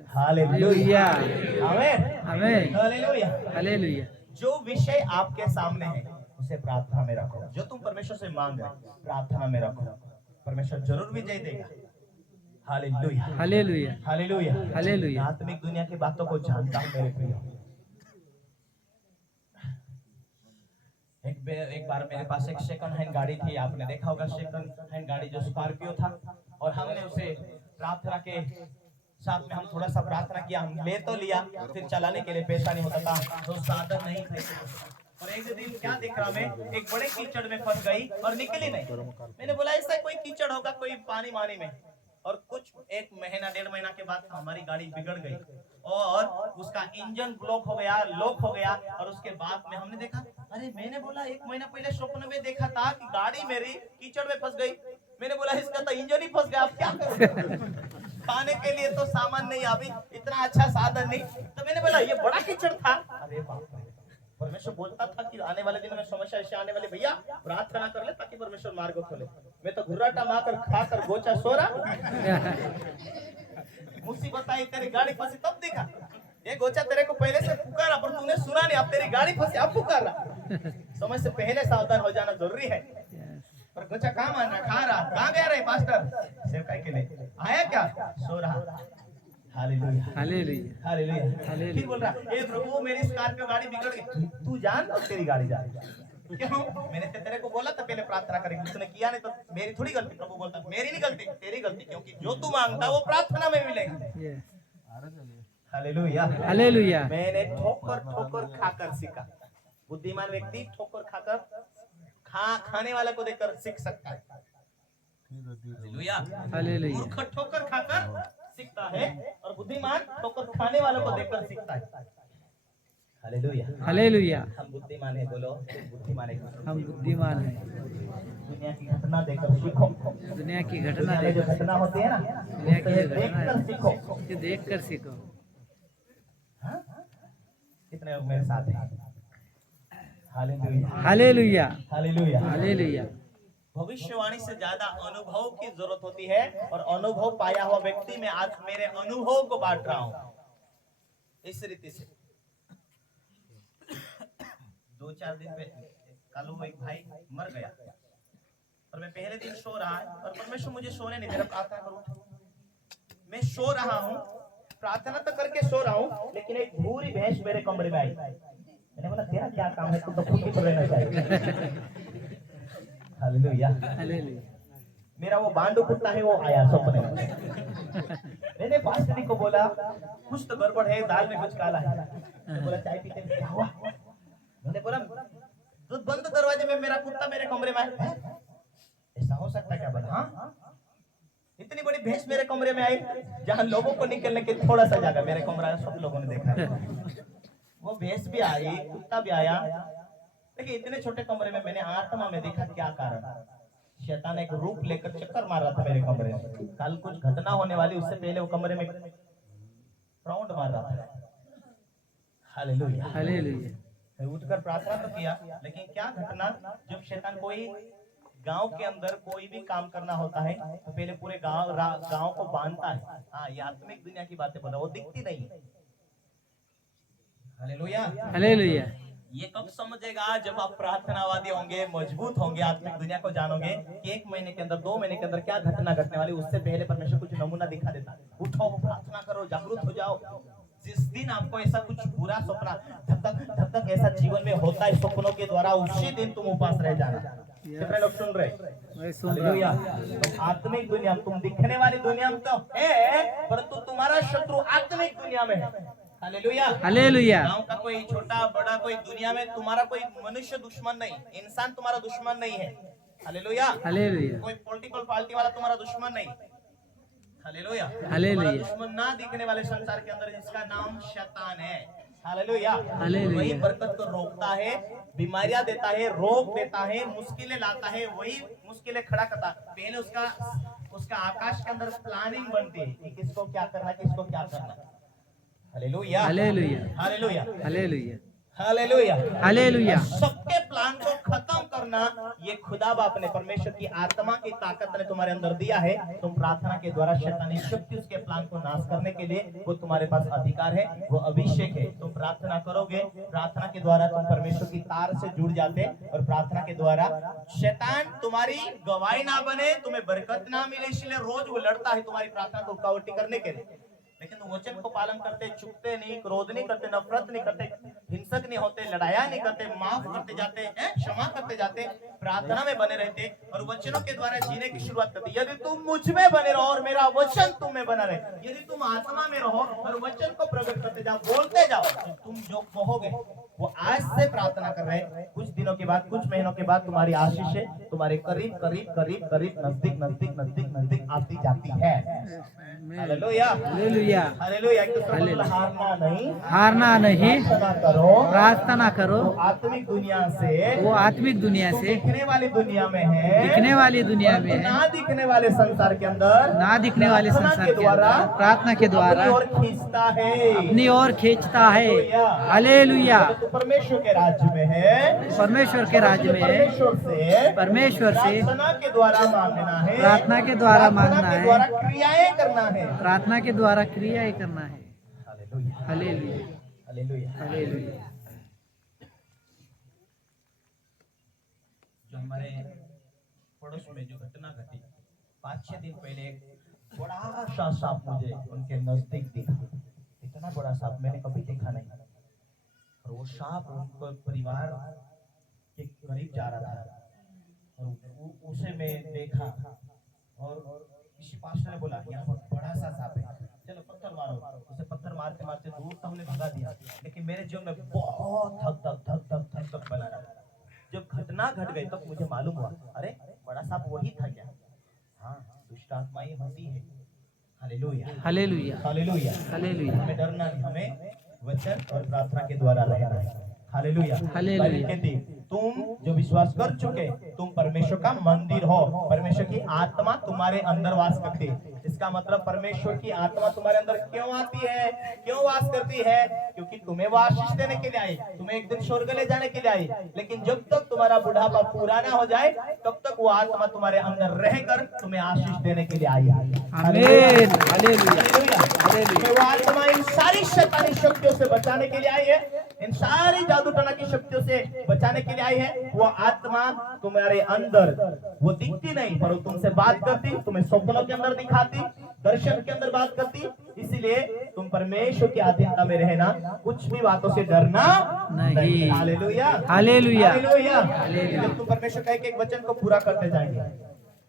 हालेलुया, आमीन, आमीन, हालेलुया, हालेलुया। जो विषय आपके सामने है, उसे प्रार्थना में रखो। जो तुम परमेश्वर से मांग रहे, प्रार्थना में रखो, परमेश्वर जरूर विजय देगा। Hallelujah, hallelujah, hallelujah, hallelujah. आत्मिक दुनिया की बातों को जानता हूं मेरे प्रियो। एक बार मेरे पास एक सेकंड हैंड गाड़ी थी, आपने देखा होगा सेकंड हैंड गाड़ी, जो स्कॉर्पियो था, और हमने उसे प्रार्थना के साथ में हम थोड़ा सा प्रार्थना किया, हम ले तो लिया, फिर चलाने के लिए पैसा नहीं होता था, तो साधन नहीं थे, और एक दिन क्या देख रहा मैं, एक बड़े कीचड़ में फंस गई और निकली नहीं। मैंने बोला ऐसा कोई कीचड़ होगा कोई पानी मानी में, और कुछ एक महीना 1.5 महीना के बाद हमारी गाड़ी बिगड़ गई, और उसका इंजन ब्लॉक हो गया, लॉक हो गया, और उसके बाद में हमने देखा, अरे मैंने बोला 1 महीना पहले स्वप्न में देखा था कि गाड़ी मेरी कीचड़ में फंस गई, मैंने बोला इसका तो इंजन ही फंस गया, अब क्या करूं? खाने के लिए तो सामान नहीं, अभी इतना अच्छा साधन नहीं, तो मैंने बोला ये बड़ा कीचड़ था। अरे बाप रे, परमेश्वर बोलता था कि आने वाले दिनों में समस्या ऐसे आने वाली, भैया प्रार्थना कर ले ताकि परमेश्वर मार्ग खोले। मैं तो घुर्राटा मारकर खाकर गोचा सो रहा, मुसीबत आई तेरी गाड़ी फंसी तब देखा, ये गोचा तेरे को पहले से पुकारा पर तूने सुना नहीं, अब तेरी गाड़ी फंसी अब पुकार रहा। समय से पहले सावधान हो जाना जरूरी है। पर गोचा कहाँ मान रहा, खा रहा, कहाँ गया रे पास्टर सेवकाई के लिए, आया क्या, सो रहा। Hallelujah, hallelujah, hallelujah, hallelujah. फिर बोल रहा, ए प्रभु मेरी स्कॉर्पियो गाड़ी बिगड़ गई, तू जान और तेरी गाड़ी जा। क्यों? मैंने तो तेरे को बोला था पहले प्रार्थना करेंगे, तूने किया नहीं, तो मेरी थोड़ी गलती। प्रभु बोलता मेरी नहीं गलती, तेरी गलती, क्योंकि जो तू मांगता वो प्रार्थना में मिलेगा। Hallelujah, hallelujah. मैंने ठोकर ठोकर खाकर सीखा। बुद्धिमान व्यक्ति ठोकर खाकर खाने वाले को देखकर सीख सकता है। Hallelujah, hallelujah. मूर्ख ठोकर खाकर सीखता है, और बुद्धिमान ठोकर खाने वालों को देखकर सीखता है। Hallelujah, hallelujah. हम बुद्धिमान है, बोलो बुद्धिमान है, हम बुद्धिमान हैं, दुनिया की घटना देखकर सीखो। दुनिया की घटना दुनिया में जो देख, घटना होती है ना, दुनिया की जो देखकर घटना सीखो। है देख कर सीखो। हाँ? कितने लोग मेरे साथ हैं? Hallelujah, hallelujah, hallelujah, hallelujah. भविष्यवाणी से ज्यादा अनुभव की जरूरत होती है, और अनुभव पाया हुआ व्यक्ति में आज मेरे अनुभव को बांट रहा हूं इस रीति से। 2-4 दिन में कल वो एक भाई मर गया, और मैं पहले दिन सो रहा है, और परमेश्वर मुझे सोने नहीं दे रहा, प्रार्थना करूं। मैं सो रहा हूं, प्रार्थना तो करके सो रहा हूं, लेकिन एक भूरी भैंस मेरे कमरे में आई। मैंने बोला तेरा क्या काम है, तू तो खुद ही रहना चाहिए। Hallelujah, hallelujah. मेरा वो बांडू कुत्ता है, वो आया सपने में। मैंने पास्टर को बोला कुछ तो गड़बड़ है, दाल में कुछ काला है। तो बोला चाय पीते हैं, क्या हुआ? मैंने बोला तो बंद दरवाजे में मेरा कुत्ता मेरे कमरे में है? ऐसा हो सकता है क्या? बोला हाँ, इतनी बड़ी भैंस मेरे कमरे में आई जहाँ लोगों को निकलने के थोड़ा सा जगह, मेरे कमरा सब लोगों ने देखा है। वो भैंस भी आई, कुत्ता भी आया, लेकिन इतने छोटे कमरे में मैंने आत्मा में देखा क्या कारण। शैतान एक रूप लेकर चक्कर मार रहा था मेरे कमरे में। कल कुछ घटना होने वाली, उससे पहले वो कमरे में राउंड मार रहा था। Hallelujah, hallelujah. मैं उठकर प्रार्थना तो किया, लेकिन क्या घटना, जब शैतान कोई गांव के अंदर कोई भी काम करना होता है तो पहले पूरे गांव को बांधता है। हाँ, ये आत्मिक दुनिया की बातें बोला, वो दिखती नहीं है। Hallelujah, hallelujah. ये कब समझेगा? जब आप प्रार्थनावादी होंगे, मजबूत होंगे, आत्मिक दुनिया को जानोगे कि 1 महीने के अंदर, 2 महीने के अंदर क्या घटना घटने वाली, उससे पहले परमेश्वर कुछ नमूना दिखा देता है। उठो, प्रार्थना करो, जागरूक हो जाओ। जिस दिन आपको ऐसा कुछ बुरा सपना धक धक ऐसा जीवन में होता है सपनों के द्वारा, उसी दिन तुम उपास रह जाना। कितने लोग सुन रहे? मैं सुन रहा हूँ। तुम आत्मिक दुनिया, तुम दिखने वाली दुनिया में तो है, परंतु तुम्हारा शत्रु आत्मिक दुनिया में है। Hallelujah, hallelujah. गांव का कोई छोटा बड़ा कोई दुनिया में तुम्हारा कोई मनुष्य दुश्मन नहीं, इंसान तुम्हारा दुश्मन नहीं है। Hallelujah, hallelujah. कोई पॉलिटिकल पार्टी वाला तुम्हारा दुश्मन नहीं। Hallelujah, hallelujah. तुम्हारा दुश्मन ना दिखने वाले संसार के अंदर जिसका नाम शैतान है। Hallelujah, hallelujah. वही बरकत को रोकता है, बीमारियां देता है, रोग देता है, मुश्किलें लाता है, वही मुश्किलें खड़ा करता। पहले उसका आकाश के अंदर प्लानिंग बनती है कि किसको क्या करना, किसको क्या करना। Hallelujah, hallelujah. Hallelujah, hallelujah. Hallelujah, hallelujah. सबके प्लान को खत्म करना ये खुदा बाप ने, परमेश्वर की आत्मा की ताकत ने तुम्हारे अंदर दिया है। तुम प्रार्थना के द्वारा शैतानी शक्ति उसके प्लान को नाश करने के लिए वो तुम्हारे पास अधिकार है, वो अभिषेक है। तुम प्रार्थना करोगे, प्रार्थना के द्वारा तुम परमेश्वर की तार से जुड़ जाते, और प्रार्थना के द्वारा शैतान तुम्हारी गवाही ना बने, तुम्हें बरकत ना मिले, इसलिए रोज वो लड़ता है तुम्हारी प्रार्थना को रुकावटी करने के लिए। लेकिन तुम वचन को पालन करते, चुकते नहीं, क्रोध नहीं करते, नफरत नहीं करते, हिंसक नहीं होते, लड़ाया नहीं करते, माफ करते जाते हैं, क्षमा करते जाते, प्रार्थना में बने रहते और वचनों के द्वारा जीने की शुरुआत करते। यदि तुम मुझ में बने रहो और मेरा वचन तुम में बना रहे, यदि तुम आत्मा में रहो और वचन को प्रकट करते जाओ, बोलते जाओ, तो तुम जो कहोगे वो आज से प्रार्थना कर रहे हैं, कुछ दिनों के बाद, कुछ महीनों के बाद तुम्हारी आशीषें तुम्हारे करीब करीब करीब करीब, नजदीक नजदीक नजदीक नजदीक आती जाती है। Hallelujah, hallelujah. हालेलुया। एक दूसरे को बोलो, हारना नहीं, हारना नहीं, प्रार्थना करो, प्रार्थना करो। वो आत्मिक दुनिया से, वो आत्मिक दुनिया तुम से, दिखने वाली दुनिया में है, दिखने वाली दुनिया में है, ना दिखने वाले संसार के अंदर, ना दिखने वाले प्रार्थना संसार के के द्वारा, अंदर प्रार्थना के द्वारा अपनी ओर खींचता है, अपनी ओर खींचता है। हालेलुया। तो परमेश्वर के राज्य में है, परमेश्वर के राज्य में है, परमेश्वर से प्रार्थना के द्वारा मांगना है, प्रार्थना के द्वारा मांगना प्रार्थना के है, द्वारा क्रियाएं करना है। प्रार्थना के द्वारा क्रियाएं करना है। Hallelujah, hallelujah. हालेलुया। हालेलुया। जो हमारे पड़ोस में जो घटना घटी 5-6 दिन पहले, एक बड़ा सा सांप मुझे उनके नजदीक दिखा। इतना बड़ा सांप मैंने कभी देखा नहीं, और वो सांप उनको परिवार के करीब जा रहा था, और उसे मैं देखा, और किसी पास्टर ने बोला यहाँ पर बड़ा सा सांप है, चलो पत्थर मारो। उसे पत्थर मारते मारते दूर तक हमने भगा दिया, लेकिन मेरे जीवन में बहुत धक धक धक धक धक धक बना रहा। जब घटना घट गई तब मुझे मालूम हुआ, अरे बड़ा सांप वही था क्या? हाँ, दुष्ट आत्माएं होती है। Hallelujah, hallelujah. Hallelujah, hallelujah. हमें डरना नहीं, हमें वचन और प्रार्थना के द्वारा रहना है। Hallelujah, hallelujah. बाइबल कहती है, तुम जो विश्वास कर चुके, तुम परमेश्वर का मंदिर हो, परमेश्वर की आत्मा तुम्हारे अंदर वास करती है। इसका मतलब परमेश्वर की आत्मा तुम्हारे अंदर क्यों आती है, क्यों वास करती है? क्योंकि तुम्हें वो आशीष देने के लिए आई, तुम्हें एक दिन स्वर्ग ले जाने के लिए आई। लेकिन जब तक तुम्हारा बुढ़ापा पूरा ना हो जाए, तब तक वो आत्मा तुम्हारे अंदर रहकर तुम्हें आशीष देने के लिए आई है। आमीन। हालेलुया। हालेलुया। वो आत्मा इन सारी शैतानी शक्तियों से बचाने के लिए आई है, इन सारी जादू टोना की शक्तियों से बचाने के लिए आई है। वो आत्मा तुम्हारे अंदर, वो दिखती नहीं पर वो तुमसे बात करती, तुम्हें स्वप्नों के अंदर दिखाती, दर्शन के अंदर बात करती। इसीलिए तुम परमेश्वर की अधीनता में रहना, कुछ भी बातों से डरना नहीं। Hallelujah, hallelujah. हालेलुया। हालेलुया। जब तुम परमेश्वर का एक वचन को पूरा करते जाएंगे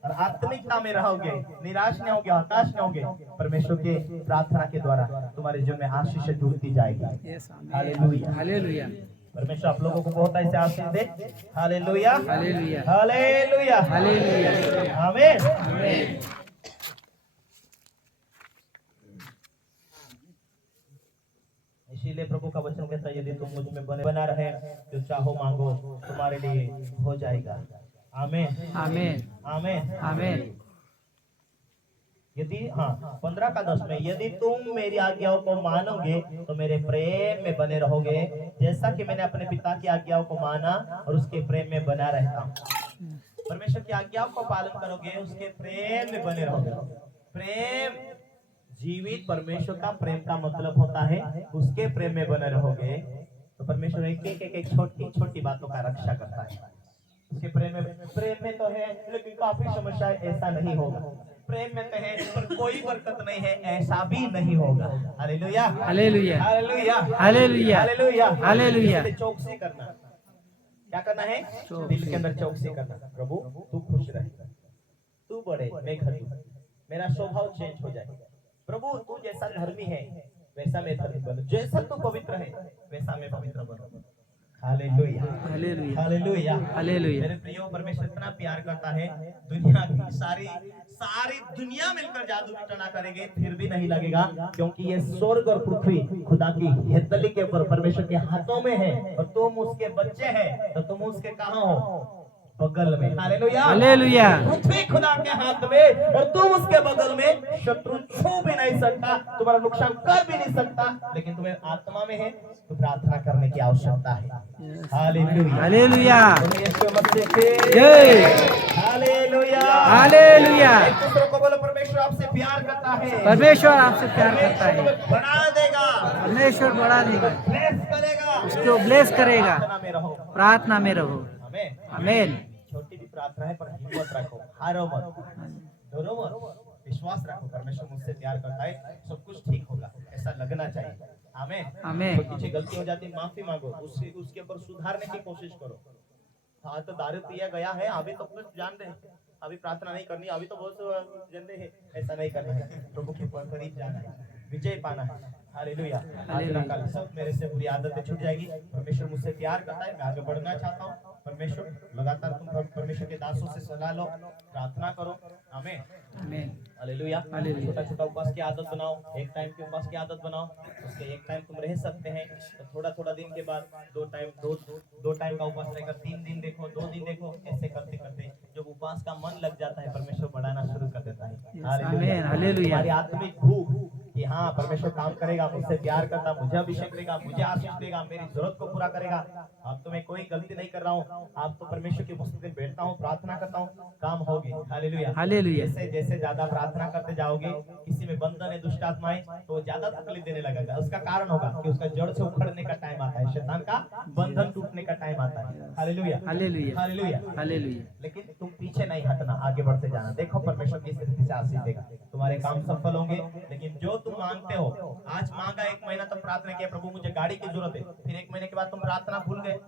और आत्मिकता में रहोगे, निराश नहीं होगे, हताश नहीं होगे, परमेश्वर के प्रार्थना के द्वारा तुम्हारे जीवन में आशीष जुड़ती जाएगी। यस, आमीन। हालेलुया। हालेलुया। परमेश्वर आप लोगों को बहुत ऐसे आशीष दे। हालेलुया, हालेलुया, हालेलुया, हालेलुया, आमीन। आमीन। इसीलिए प्रभु का वचन कहता है, यदि तुम मुझ में बना रहे, जो चाहो मांगो तुम्हारे लिए हो जाएगा। आमीन, आमीन, आमीन, आमीन। यदि 15 का 10 में, यदि तुम मेरी आज्ञाओं को मानोगे तो मेरे प्रेम में बने रहोगे, जैसा कि मैंने अपने पिता की आज्ञाओं को माना और उसके प्रेम में बना रहता हूँ। परमेश्वर की आज्ञाओं को पालन करोगे, उसके प्रेम में बने रहोगे। प्रेम, जीवित परमेश्वर का प्रेम का मतलब होता है उसके प्रेम में बने रहोगे। तो परमेश्वर एक छोटी छोटी बातों का रक्षा करता है। उसके प्रेम में तो है, लेकिन काफी समस्या, ऐसा नहीं होगा। प्रेम में तो है पर कोई बरकत नहीं है, ऐसा भी नहीं होगा। Hallelujah, hallelujah, hallelujah, hallelujah, hallelujah, hallelujah. इसलिए चौकसी करना। क्या करना है? चौकसी। दिल के अंदर चौकसी करना। प्रभु तू खुश रहे, तू बढ़े, मैं घटूं, मेरा स्वभाव चेंज हो जाए। प्रभु तू जैसा धर्मी है वैसा मैं धर्मी बनूं, जैसा तू पवित्र है वैसा मैं पवित्र बनूं। Hallelujah, hallelujah, hallelujah, hallelujah. मेरे प्रियो, परमेश्वर इतना प्यार करता है, दुनिया की सारी दुनिया मिलकर जादू टना करेंगे फिर भी नहीं लगेगा, क्योंकि ये स्वर्ग और पृथ्वी खुदा की हथेली के ऊपर परमेश्वर के हाथों में है और तुम उसके बच्चे हैं। तो तुम उसके कहां हो? बगल में। Hallelujah, hallelujah. पृथ्वी खुदा के हाथ में और तुम उसके बगल में। शत्रु छू भी नहीं सकता, तुम्हारा नुकसान कर भी नहीं सकता, लेकिन तुम्हें आत्मा में है तो प्रार्थना करने की आवश्यकता है। हालेलुया, हालेलुया, यीशु मसीह की जय। Hallelujah, hallelujah. एक दूसरे को बोलो, परमेश्वर आपसे प्यार करता है। परमेश्वर आपसे प्यार करता है। तुम्हें बढ़ा देगा, परमेश्वर बढ़ा देगा, ब्लेस करेगा, उसको ब्लेस करेगा। प्रार्थना में रहो, प्रार्थना में रहो। आमीन, आमीन। छोटी भी प्रार्थना है पर हिम्मत रखो, हारो मत, डरो मत, विश्वास रखो। परमेश्वर मुझसे प्यार करता है, सब कुछ ठीक होगा, ऐसा लगना चाहिए। आमीन, आमीन। तो किसी गलती हो जाती, माफी मांगो, उसके ऊपर सुधारने की कोशिश करो। हाँ तो दारू पिया गया है, अभी तो कुछ जान रहे, अभी प्रार्थना नहीं करनी, अभी तो बहुत जिंदे है, ऐसा नहीं करना है। प्रभु के करीब जाना है, विजय पाना है। हालेलुया, आज ना कल सब मेरे से बुरी आदतें छूट जाएगी। परमेश्वर मुझसे प्यार करता है, मैं आगे बढ़ना चाहता हूँ। परमेश्वर लगातार तुम परमेश्वर के दासों से सलाह लो, प्रार्थना करो। आमीन, आमीन। हालेलुया। हालेलुया। छोटा छोटा उपवास की आदत बनाओ, एक टाइम की उपवास की आदत बनाओ, उसके एक टाइम तुम रह सकते हैं तो थोड़ा थोड़ा दिन के बाद दो टाइम का उपवास रहेगा, 3 दिन देखो, 2 दिन देखो, ऐसे करते करते जब उपवास का मन लग जाता है, परमेश्वर बढ़ाना शुरू कर देता है। आमीन, हालेलुया। हमारी आत्मिक भूख कि हाँ परमेश्वर काम करेगा, मुझसे प्यार करता, मुझे अभिषेक देगा, मुझे आशीष देगा, मेरी जरूरत को पूरा करेगा। अब तो मैं कोई गलती नहीं कर रहा हूँ, आप तो परमेश्वर की उपस्थिति में बैठता हूँ, प्रार्थना करता हूँ, काम होगी। Hallelujah, hallelujah. जैसे ज्यादा प्रार्थना करते जाओगे, किसी में बंधन है, दुष्ट आत्माएं, तो ज्यादा तकलीफ देने लगेगा। उसका कारण होगा कि उसका जड़ से उखड़ने का टाइम आता है, शैतान का बंधन टूटने का टाइम आता है। Hallelujah, hallelujah, hallelujah, hallelujah. लेकिन तुम पीछे नहीं हटना, आगे बढ़ते जाना। देखो परमेश्वर किस तरीके से आशीष देगा, तुम्हारे काम सफल होंगे। लेकिन जो तुम मांगते हो, आज मांगा, 1 महीना तक प्रार्थना किया, प्रभु मुझे गाड़ी की जरूरत है, फिर 1 महीने के बाद तुम प्रार्थना भूल गए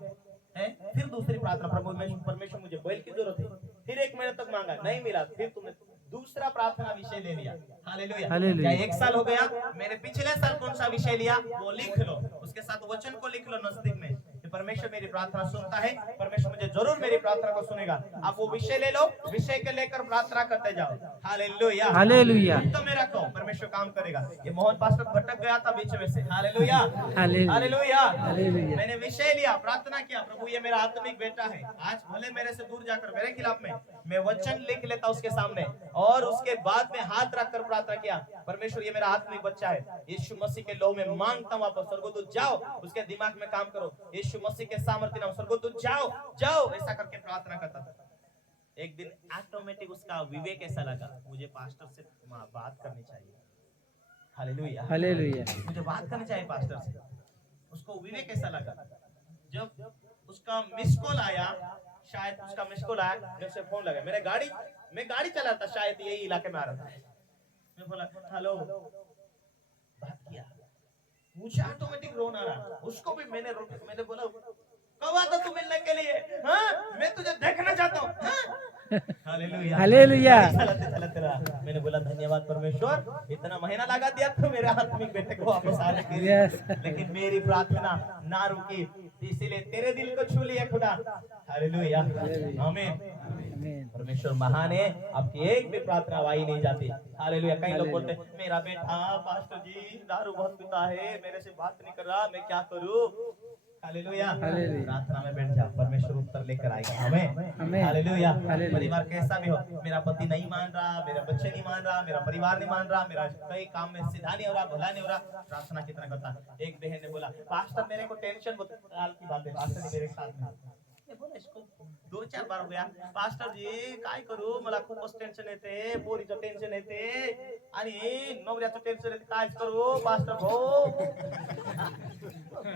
हैं, फिर दूसरी प्रार्थना, प्रभु परमेश्वर मुझे बैल की जरूरत है, फिर 1 महीने तक मांगा, नहीं मिला, फिर तुमने दूसरा प्रार्थना विषय ले लिया। Hallelujah, hallelujah. 1 साल हो गया, मैंने पिछले साल कौन सा विषय लिया वो लिख लो, उसके साथ वचन को लिख लो नजदीक में, कि परमेश्वर मेरी प्रार्थना सुनता है, परमेश्वर मुझे जरूर मेरी प्रार्थना को सुनेगा। आप वो विषय ले लो, विषय के लेकर प्रार्थना करते जाओ। Hallelujah, hallelujah. तो मेरा कहो, परमेश्वर काम करेगा। ये मोहन पास्टर भटक गया था बीच में से। Hallelujah, hallelujah. Hallelujah, hallelujah. मैंने विषय लिया, प्रार्थना किया, प्रभु ये मेरा आत्मिक बेटा है, आज भले मेरे से दूर जाकर मेरे खिलाफ में, मैं वचन लिख लेता उसके सामने, और उसके बाद में हाथ रखकर प्रार्थना किया, परमेश्वर ये मेरा आत्मिक बच्चा है, यीशु मसीह के लोह में मांगता हूं, आप स्वर्गदूत जाओ, उसके दिमाग में काम करो, यीशु मसीह के सामर्थ्य नाम, स्वर्गदूत जाओ जाओ, ऐसा करके प्रार्थना करता था। एक दिन ऑटोमेटिक उसका विवेक ऐसा लगा, मुझे पास्टर से बात करनी चाहिए। Hallelujah, hallelujah. मुझे बात करनी चाहिए पास्टर से। उसको विवेक ऐसा लगा, जब उसका मिस कॉल आया, शायद उसका मिस कॉल आया, मेरे से फोन लगा, मैं गाड़ी चलाता, शायद यही इलाके में आ रहा था, मैं बोला हेलो, बात किया, मुझे ऑटोमेटिक रोना आ रहा, उसको भी मैंने बोला कब आता तू मिलने के लिए, हाँ मैं तुझे देखना चाहता हूँ। Hallelujah, hallelujah. चलाते रहा, मैंने बोला धन्यवाद परमेश्वर, इतना महीना लगा दिया तो मेरे आत्मिक बेटे को वापस आने के लिए, लेकिन मेरी प्रार्थना ना रुकी, इसीलिए तेरे दिल को छू लिया खुदा। हालेलुया, आमीन। आमीन। परमेश्वर महान है, आपकी एक भी प्रार्थना वाई नहीं जाती। हालेलुया। कई लोग बोलते हैं मेरा बेटा पास्टर जी दारू बहुत पीता है, मेरे से बात नहीं कर रहा, मैं क्या करूं? हालेलुया। हालेलुया। प्रार्थना में बैठ जा, परमेश्वर उत्तर लेकर आएगा। हमें हालेलुया। हालेलुया। परिवार कैसा भी हो, मेरा पति नहीं मान रहा, मेरे बच्चे नहीं मान रहा, मेरा परिवार नहीं मान रहा, मेरा कई काम में सीधा नहीं हो रहा, भला नहीं हो रहा, प्रार्थना कितना करता। एक बहन ने बोला पास्टर मेरे को टेंशन बहुत, साल की बात है, पास्टर ने मेरे साथ में ये बोला, इसको 2-4 बार हो गया, पास्टर जी काय करू, मला खूपच टेन्शन येते, पोरीचं टेन्शन येते आणि नवऱ्याचं टेन्शन येते, काय करू पास्टर भाऊ?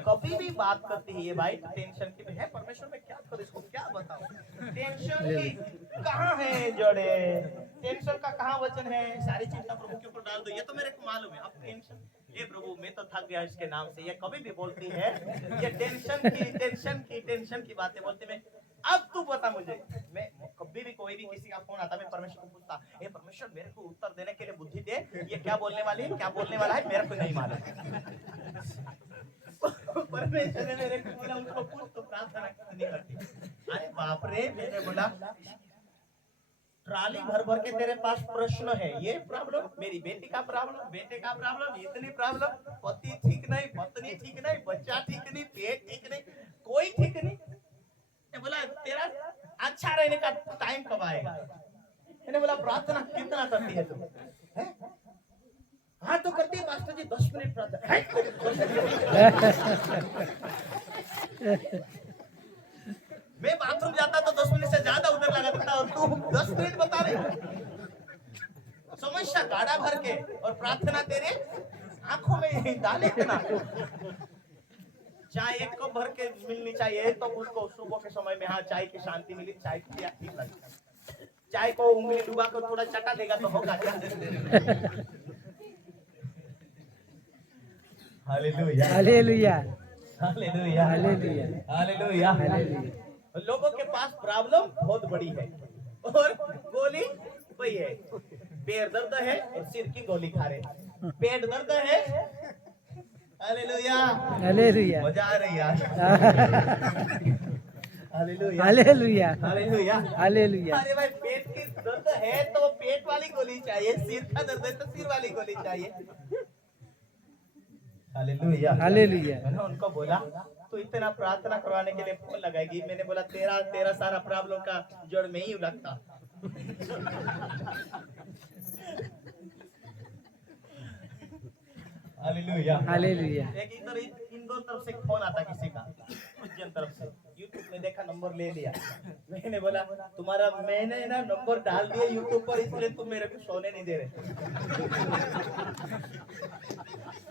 कभी भी बात करती है ये भाई टेंशन की है, परमेश्वर में क्या करूं, इसको क्या बताऊं? टेंशन की कहाँ है जड़े, टेंशन का कहाँ वचन है? सारी चिंता प्रभु के ऊपर डाल दो, ये तो मेरे को मालूम है। अब टेंशन, ये प्रभु मैं तो थक गया इसके नाम से, ये कभी भी बोलती है ये टेंशन की बातें बोलती। मैं अब तू बता मुझे, मैं कभी भी कोई भी किसी का फोन आता मैं परमेश्वर को पूछता, हे परमेश्वर मेरे को उत्तर देने के लिए बुद्धि दे, ये क्या बोलने वाली है, क्या बोलने वाला है, मेरे को नहीं मालूम। परमेश्वर ने मेरे को बोला उसको पूछ, तो प्रार्थना नहीं करती। अरे बाप रे, मैंने बोला ट्राली भर भर के तेरे पास प्रश्न है, ये प्रॉब्लम, मेरी बेटी का प्रॉब्लम, बेटे का प्रॉब्लम, इतनी प्रॉब्लम, पति ठीक नहीं, पत्नी ठीक नहीं, बच्चा ठीक नहीं, पेट ठीक नहीं, कोई ठीक नहीं। मैं बोला तेरा अच्छा रहने का टाइम कब आएगा? मैंने बोला प्रार्थना कितना करती है तुम? हाँ तो करती है पास्टर जी 10 मिनट प्रार्थना। मैं बाथरूम जाता तो 10 मिनट से ज्यादा उधर लगा देता और तू 10 मिनट बता रहे। समस्या गाड़ा भर के और प्रार्थना तेरे आंखों में डाले इतना। चाय एक कप भर के मिलनी चाहिए तो उसको सुबह के समय में, हाँ चाय की शांति मिली, चाय पिया ठीक लगे। चाय को उंगली डुबा कर थोड़ा चटा देगा तो होगा क्या? Hallelujah, hallelujah. Hallelujah, hallelujah. Hallelujah. Hallelujah. लोगों के पास प्रॉब्लम बहुत बड़ी है और गोली वही है, पैर दर्द है और सिर की गोली खा रहे, पेट दर्द है। Hallelujah, hallelujah. मजा आ रही यार। Hallelujah, hallelujah. Hallelujah, hallelujah. अरे भाई पेट की दर्द है तो पेट वाली गोली चाहिए, सिर का दर्द है तो सिर वाली गोली चाहिए। Hallelujah, hallelujah. मैंने उनको बोला तो इतना प्रार्थना करवाने के लिए फोन लगाएगी। मैंने बोला तेरा सारा प्रॉब्लम का जड़ में ही लगता। Hallelujah, hallelujah. एक इधर इंदौर तरफ से फोन आता किसी का, उज्जैन तरफ से, यूट्यूब में देखा नंबर ले लिया। मैंने बोला तुम्हारा, मैंने ना नंबर डाल दिया यूट्यूब पर, इसलिए तुम मेरे को सोने नहीं दे रहे।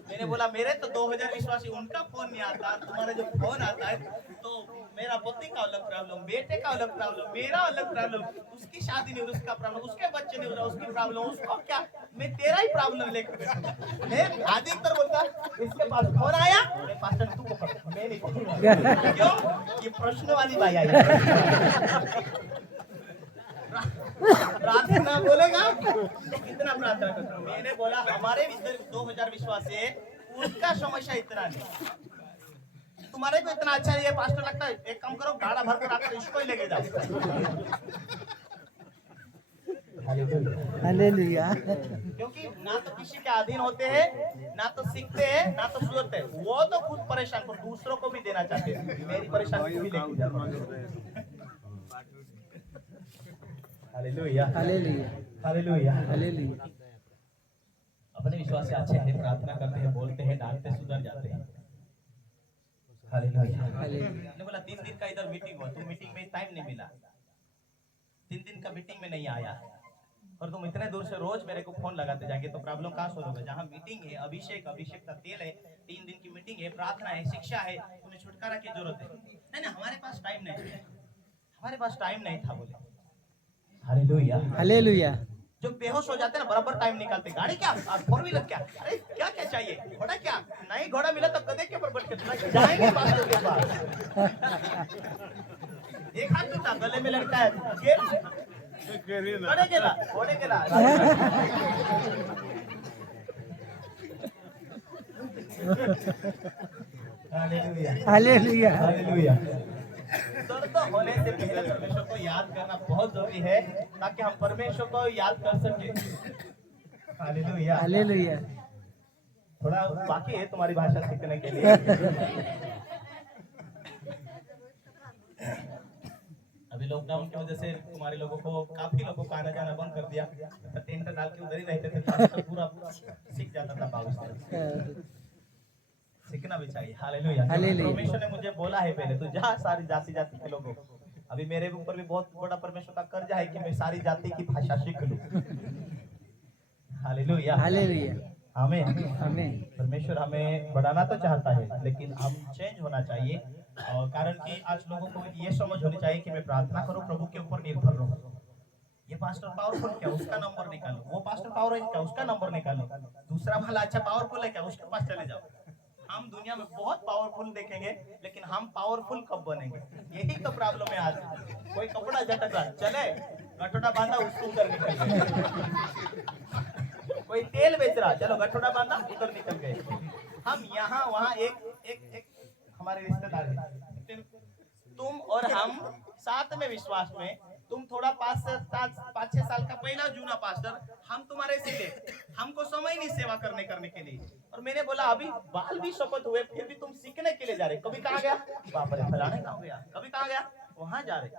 मैंने बोला मेरे तो 2000 विश्वासी, उनका फोन नहीं आता, तुम्हारा जो फोन आता है तो मेरा पति का अलग प्रॉब्लम, बेटे का अलग प्रॉब्लम, मेरा अलग प्रॉब्लम, उसकी शादी नहीं हो रही उसका प्रॉब्लम, उसके बच्चे नहीं हो रहा उसकी प्रॉब्लम, उसको क्या, मैं तेरा ही प्रॉब्लम लेकर बैठा। मैं अधिकतर बोलता इसके पास फोन आया, मैं पास्टर तू पकड़, मैं नहीं पकड़ूंगा। क्यों? ये प्रश्न वाली बाई आई। प्रार्थना बोलेगा तो कितना प्रार्थना करता हूँ। मैंने बोला हमारे इधर 2000 विश्वास है, उनका समस्या इतना नहीं, तुम्हारे को इतना अच्छा नहीं है पास्टर लगता है, एक काम करो गाड़ा भर कर आकर इसको ही लेके जाओ। हालेलुया। क्योंकि ना तो किसी के अधीन होते हैं, ना तो सीखते हैं, ना तो सुधरते हैं। वो तो खुद परेशान को दूसरों को भी देना चाहते हैं, मेरी परेशानी को भी लेके जाओ। Hallelujah, hallelujah. Hallelujah, hallelujah. अपने विश्वास से अच्छे हैं, प्रार्थना करते हैं, बोलते हैं, डांटते सुधर जाते हैं। हालेलुया। हालेलुया। मैंने बोला 3 दिन का इधर मीटिंग हुआ, तुम मीटिंग में टाइम नहीं मिला, 3 दिन का मीटिंग में नहीं आया और तुम इतने दूर से रोज मेरे को फोन लगाते जाएंगे तो प्रॉब्लम कहाँ सोल्व होगा? जहाँ मीटिंग है, अभिषेक का तेल है, 3 दिन की मीटिंग है, प्रार्थना है, शिक्षा है, तुम्हें छुटकारा की जरूरत है। नहीं हमारे पास टाइम नहीं है, हमारे पास टाइम नहीं था बोले। Hallelujah, hallelujah. जो बेहोश हो जाते हैं ना बराबर टाइम निकालते, गाड़ी क्या, 4 व्हीलर क्या, अरे क्या क्या चाहिए, घोड़ा क्या, नहीं घोड़ा मिला तो गधे के ऊपर बैठ के जाएंगे पास्टर के पास। एक हाथ टूटा, गले में लड़का है, घोड़े गेला। Hallelujah hallelujah hallelujah. दर्द होने से पहले परमेश्वर को याद करना बहुत जरूरी है ताकि हम परमेश्वर को याद कर सके। हालेलुया। हालेलुया थोड़ा बाकी है तुम्हारी भाषा सीखने के लिए। अभी लॉकडाउन की वजह से तुम्हारे लोगों को काफी लोगों को आना जाना बंद कर दिया, तो टेंट डाल के उधर ही रहते थे, तो पूरा सीख जाता था पाकिस्तान। सीखना भी चाहिए। हालेलुया। हालेलुया। परमेश्वर ने मुझे बोला है पहले तो जहाँ सारी जाति जाति के लोगों को, अभी मेरे ऊपर भी बहुत बड़ा परमेश्वर का कर्ज है कि मैं सारी जाति की भाषा सीख लूं। हालेलुया हालेलुया आमीन। आमीन परमेश्वर हमें बढ़ाना तो चाहता है लेकिन हम चेंज होना चाहिए, और कारण कि आज लोगों को ये समझ होनी चाहिए कि मैं प्रार्थना करूं, प्रभु के ऊपर निर्भर रहूं। ये पास्टर पावरफुल क्या, उसका नंबर निकालो। वो पास्टर पावरफुल क्या, उसका नंबर निकालो। दूसरा वाला अच्छा पावरफुल है क्या, उसके पास चले जाओ। हम दुनिया में बहुत पावरफुल देखेंगे लेकिन हम पावरफुल कब बनेंगे, यही तो प्रॉब्लम है आज। कोई कपड़ा झटक रहा, चले गठोड़ा बांधा, उसको उधर निकल गए। कोई तेल बेच रहा, चलो गठोड़ा बांधा, उधर निकल गए। हम यहाँ वहाँ एक हमारे रिश्तेदार है, तुम और हम साथ में विश्वास में, तुम थोड़ा 5-6 साल का पहला जूना पास्टर, हम तुम्हारे से ले, हमको समय नहीं सेवा करने के लिए। और मैंने बोला अभी बाल भी शपथ हुए फिर भी तुम सीखने के लिए जा रहे, कभी कहाँ गया, बाप रे फलाने गाँव गया, कभी कहाँ गया, वहां जा रहे।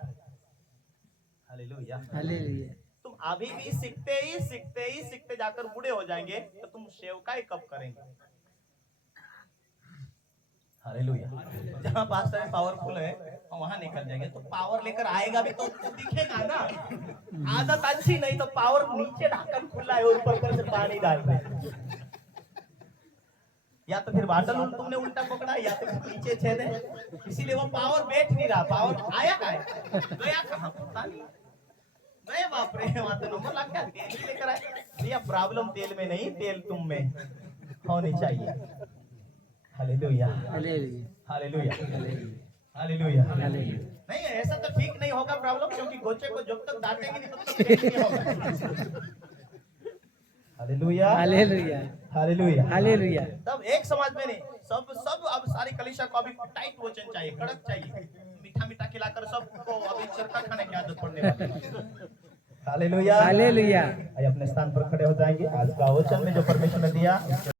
हालेलुया हालेलुया तुम अभी भी सीखते जाकर बूढ़े हो जाएंगे तो तुम सेवकाई कब करेंगे। हालेलुया। जहाँ पास्टर पावरफुल है वहां निकल जाएंगे, तो पावर लेकर आएगा भी तो दिखेगा ना। आदत अच्छी नहीं तो पावर नीचे ढक्कन खुला है, ऊपर से पानी डाल रहे, या तो फिर बाटल तुमने उल्टा पकड़ा या तो नीचे छेद है, इसीलिए वो पावर बैठ नहीं रहा। पावर आया गया कहाँ पता नहीं, गए बाप रे, वहां तो नंबर लग गया, तेल ही लेकर आए। भैया प्रॉब्लम तेल में नहीं, तेल तुम में होनी चाहिए। Hallelujah hallelujah hallelujah hallelujah hallelujah. नहीं ऐसा तो ठीक नहीं होगा प्रॉब्लम, क्योंकि गोचे को जब तक डांटेंगे नहीं तब तक ठीक नहीं होगा। हालेलुया हालेलुया हालेलुया हालेलुया तब एक समाज में नहीं, सब अब सारी कलीसिया को अभी टाइट वचन चाहिए, कड़क चाहिए, मीठा मीठा खिलाकर सबको अभी चरखा खाने की आदत पड़ने वाली है। हालेलुया हालेलुया आइए अपने स्थान पर खड़े हो जाएंगे। आज का वचन में जो परमेश्वर ने दिया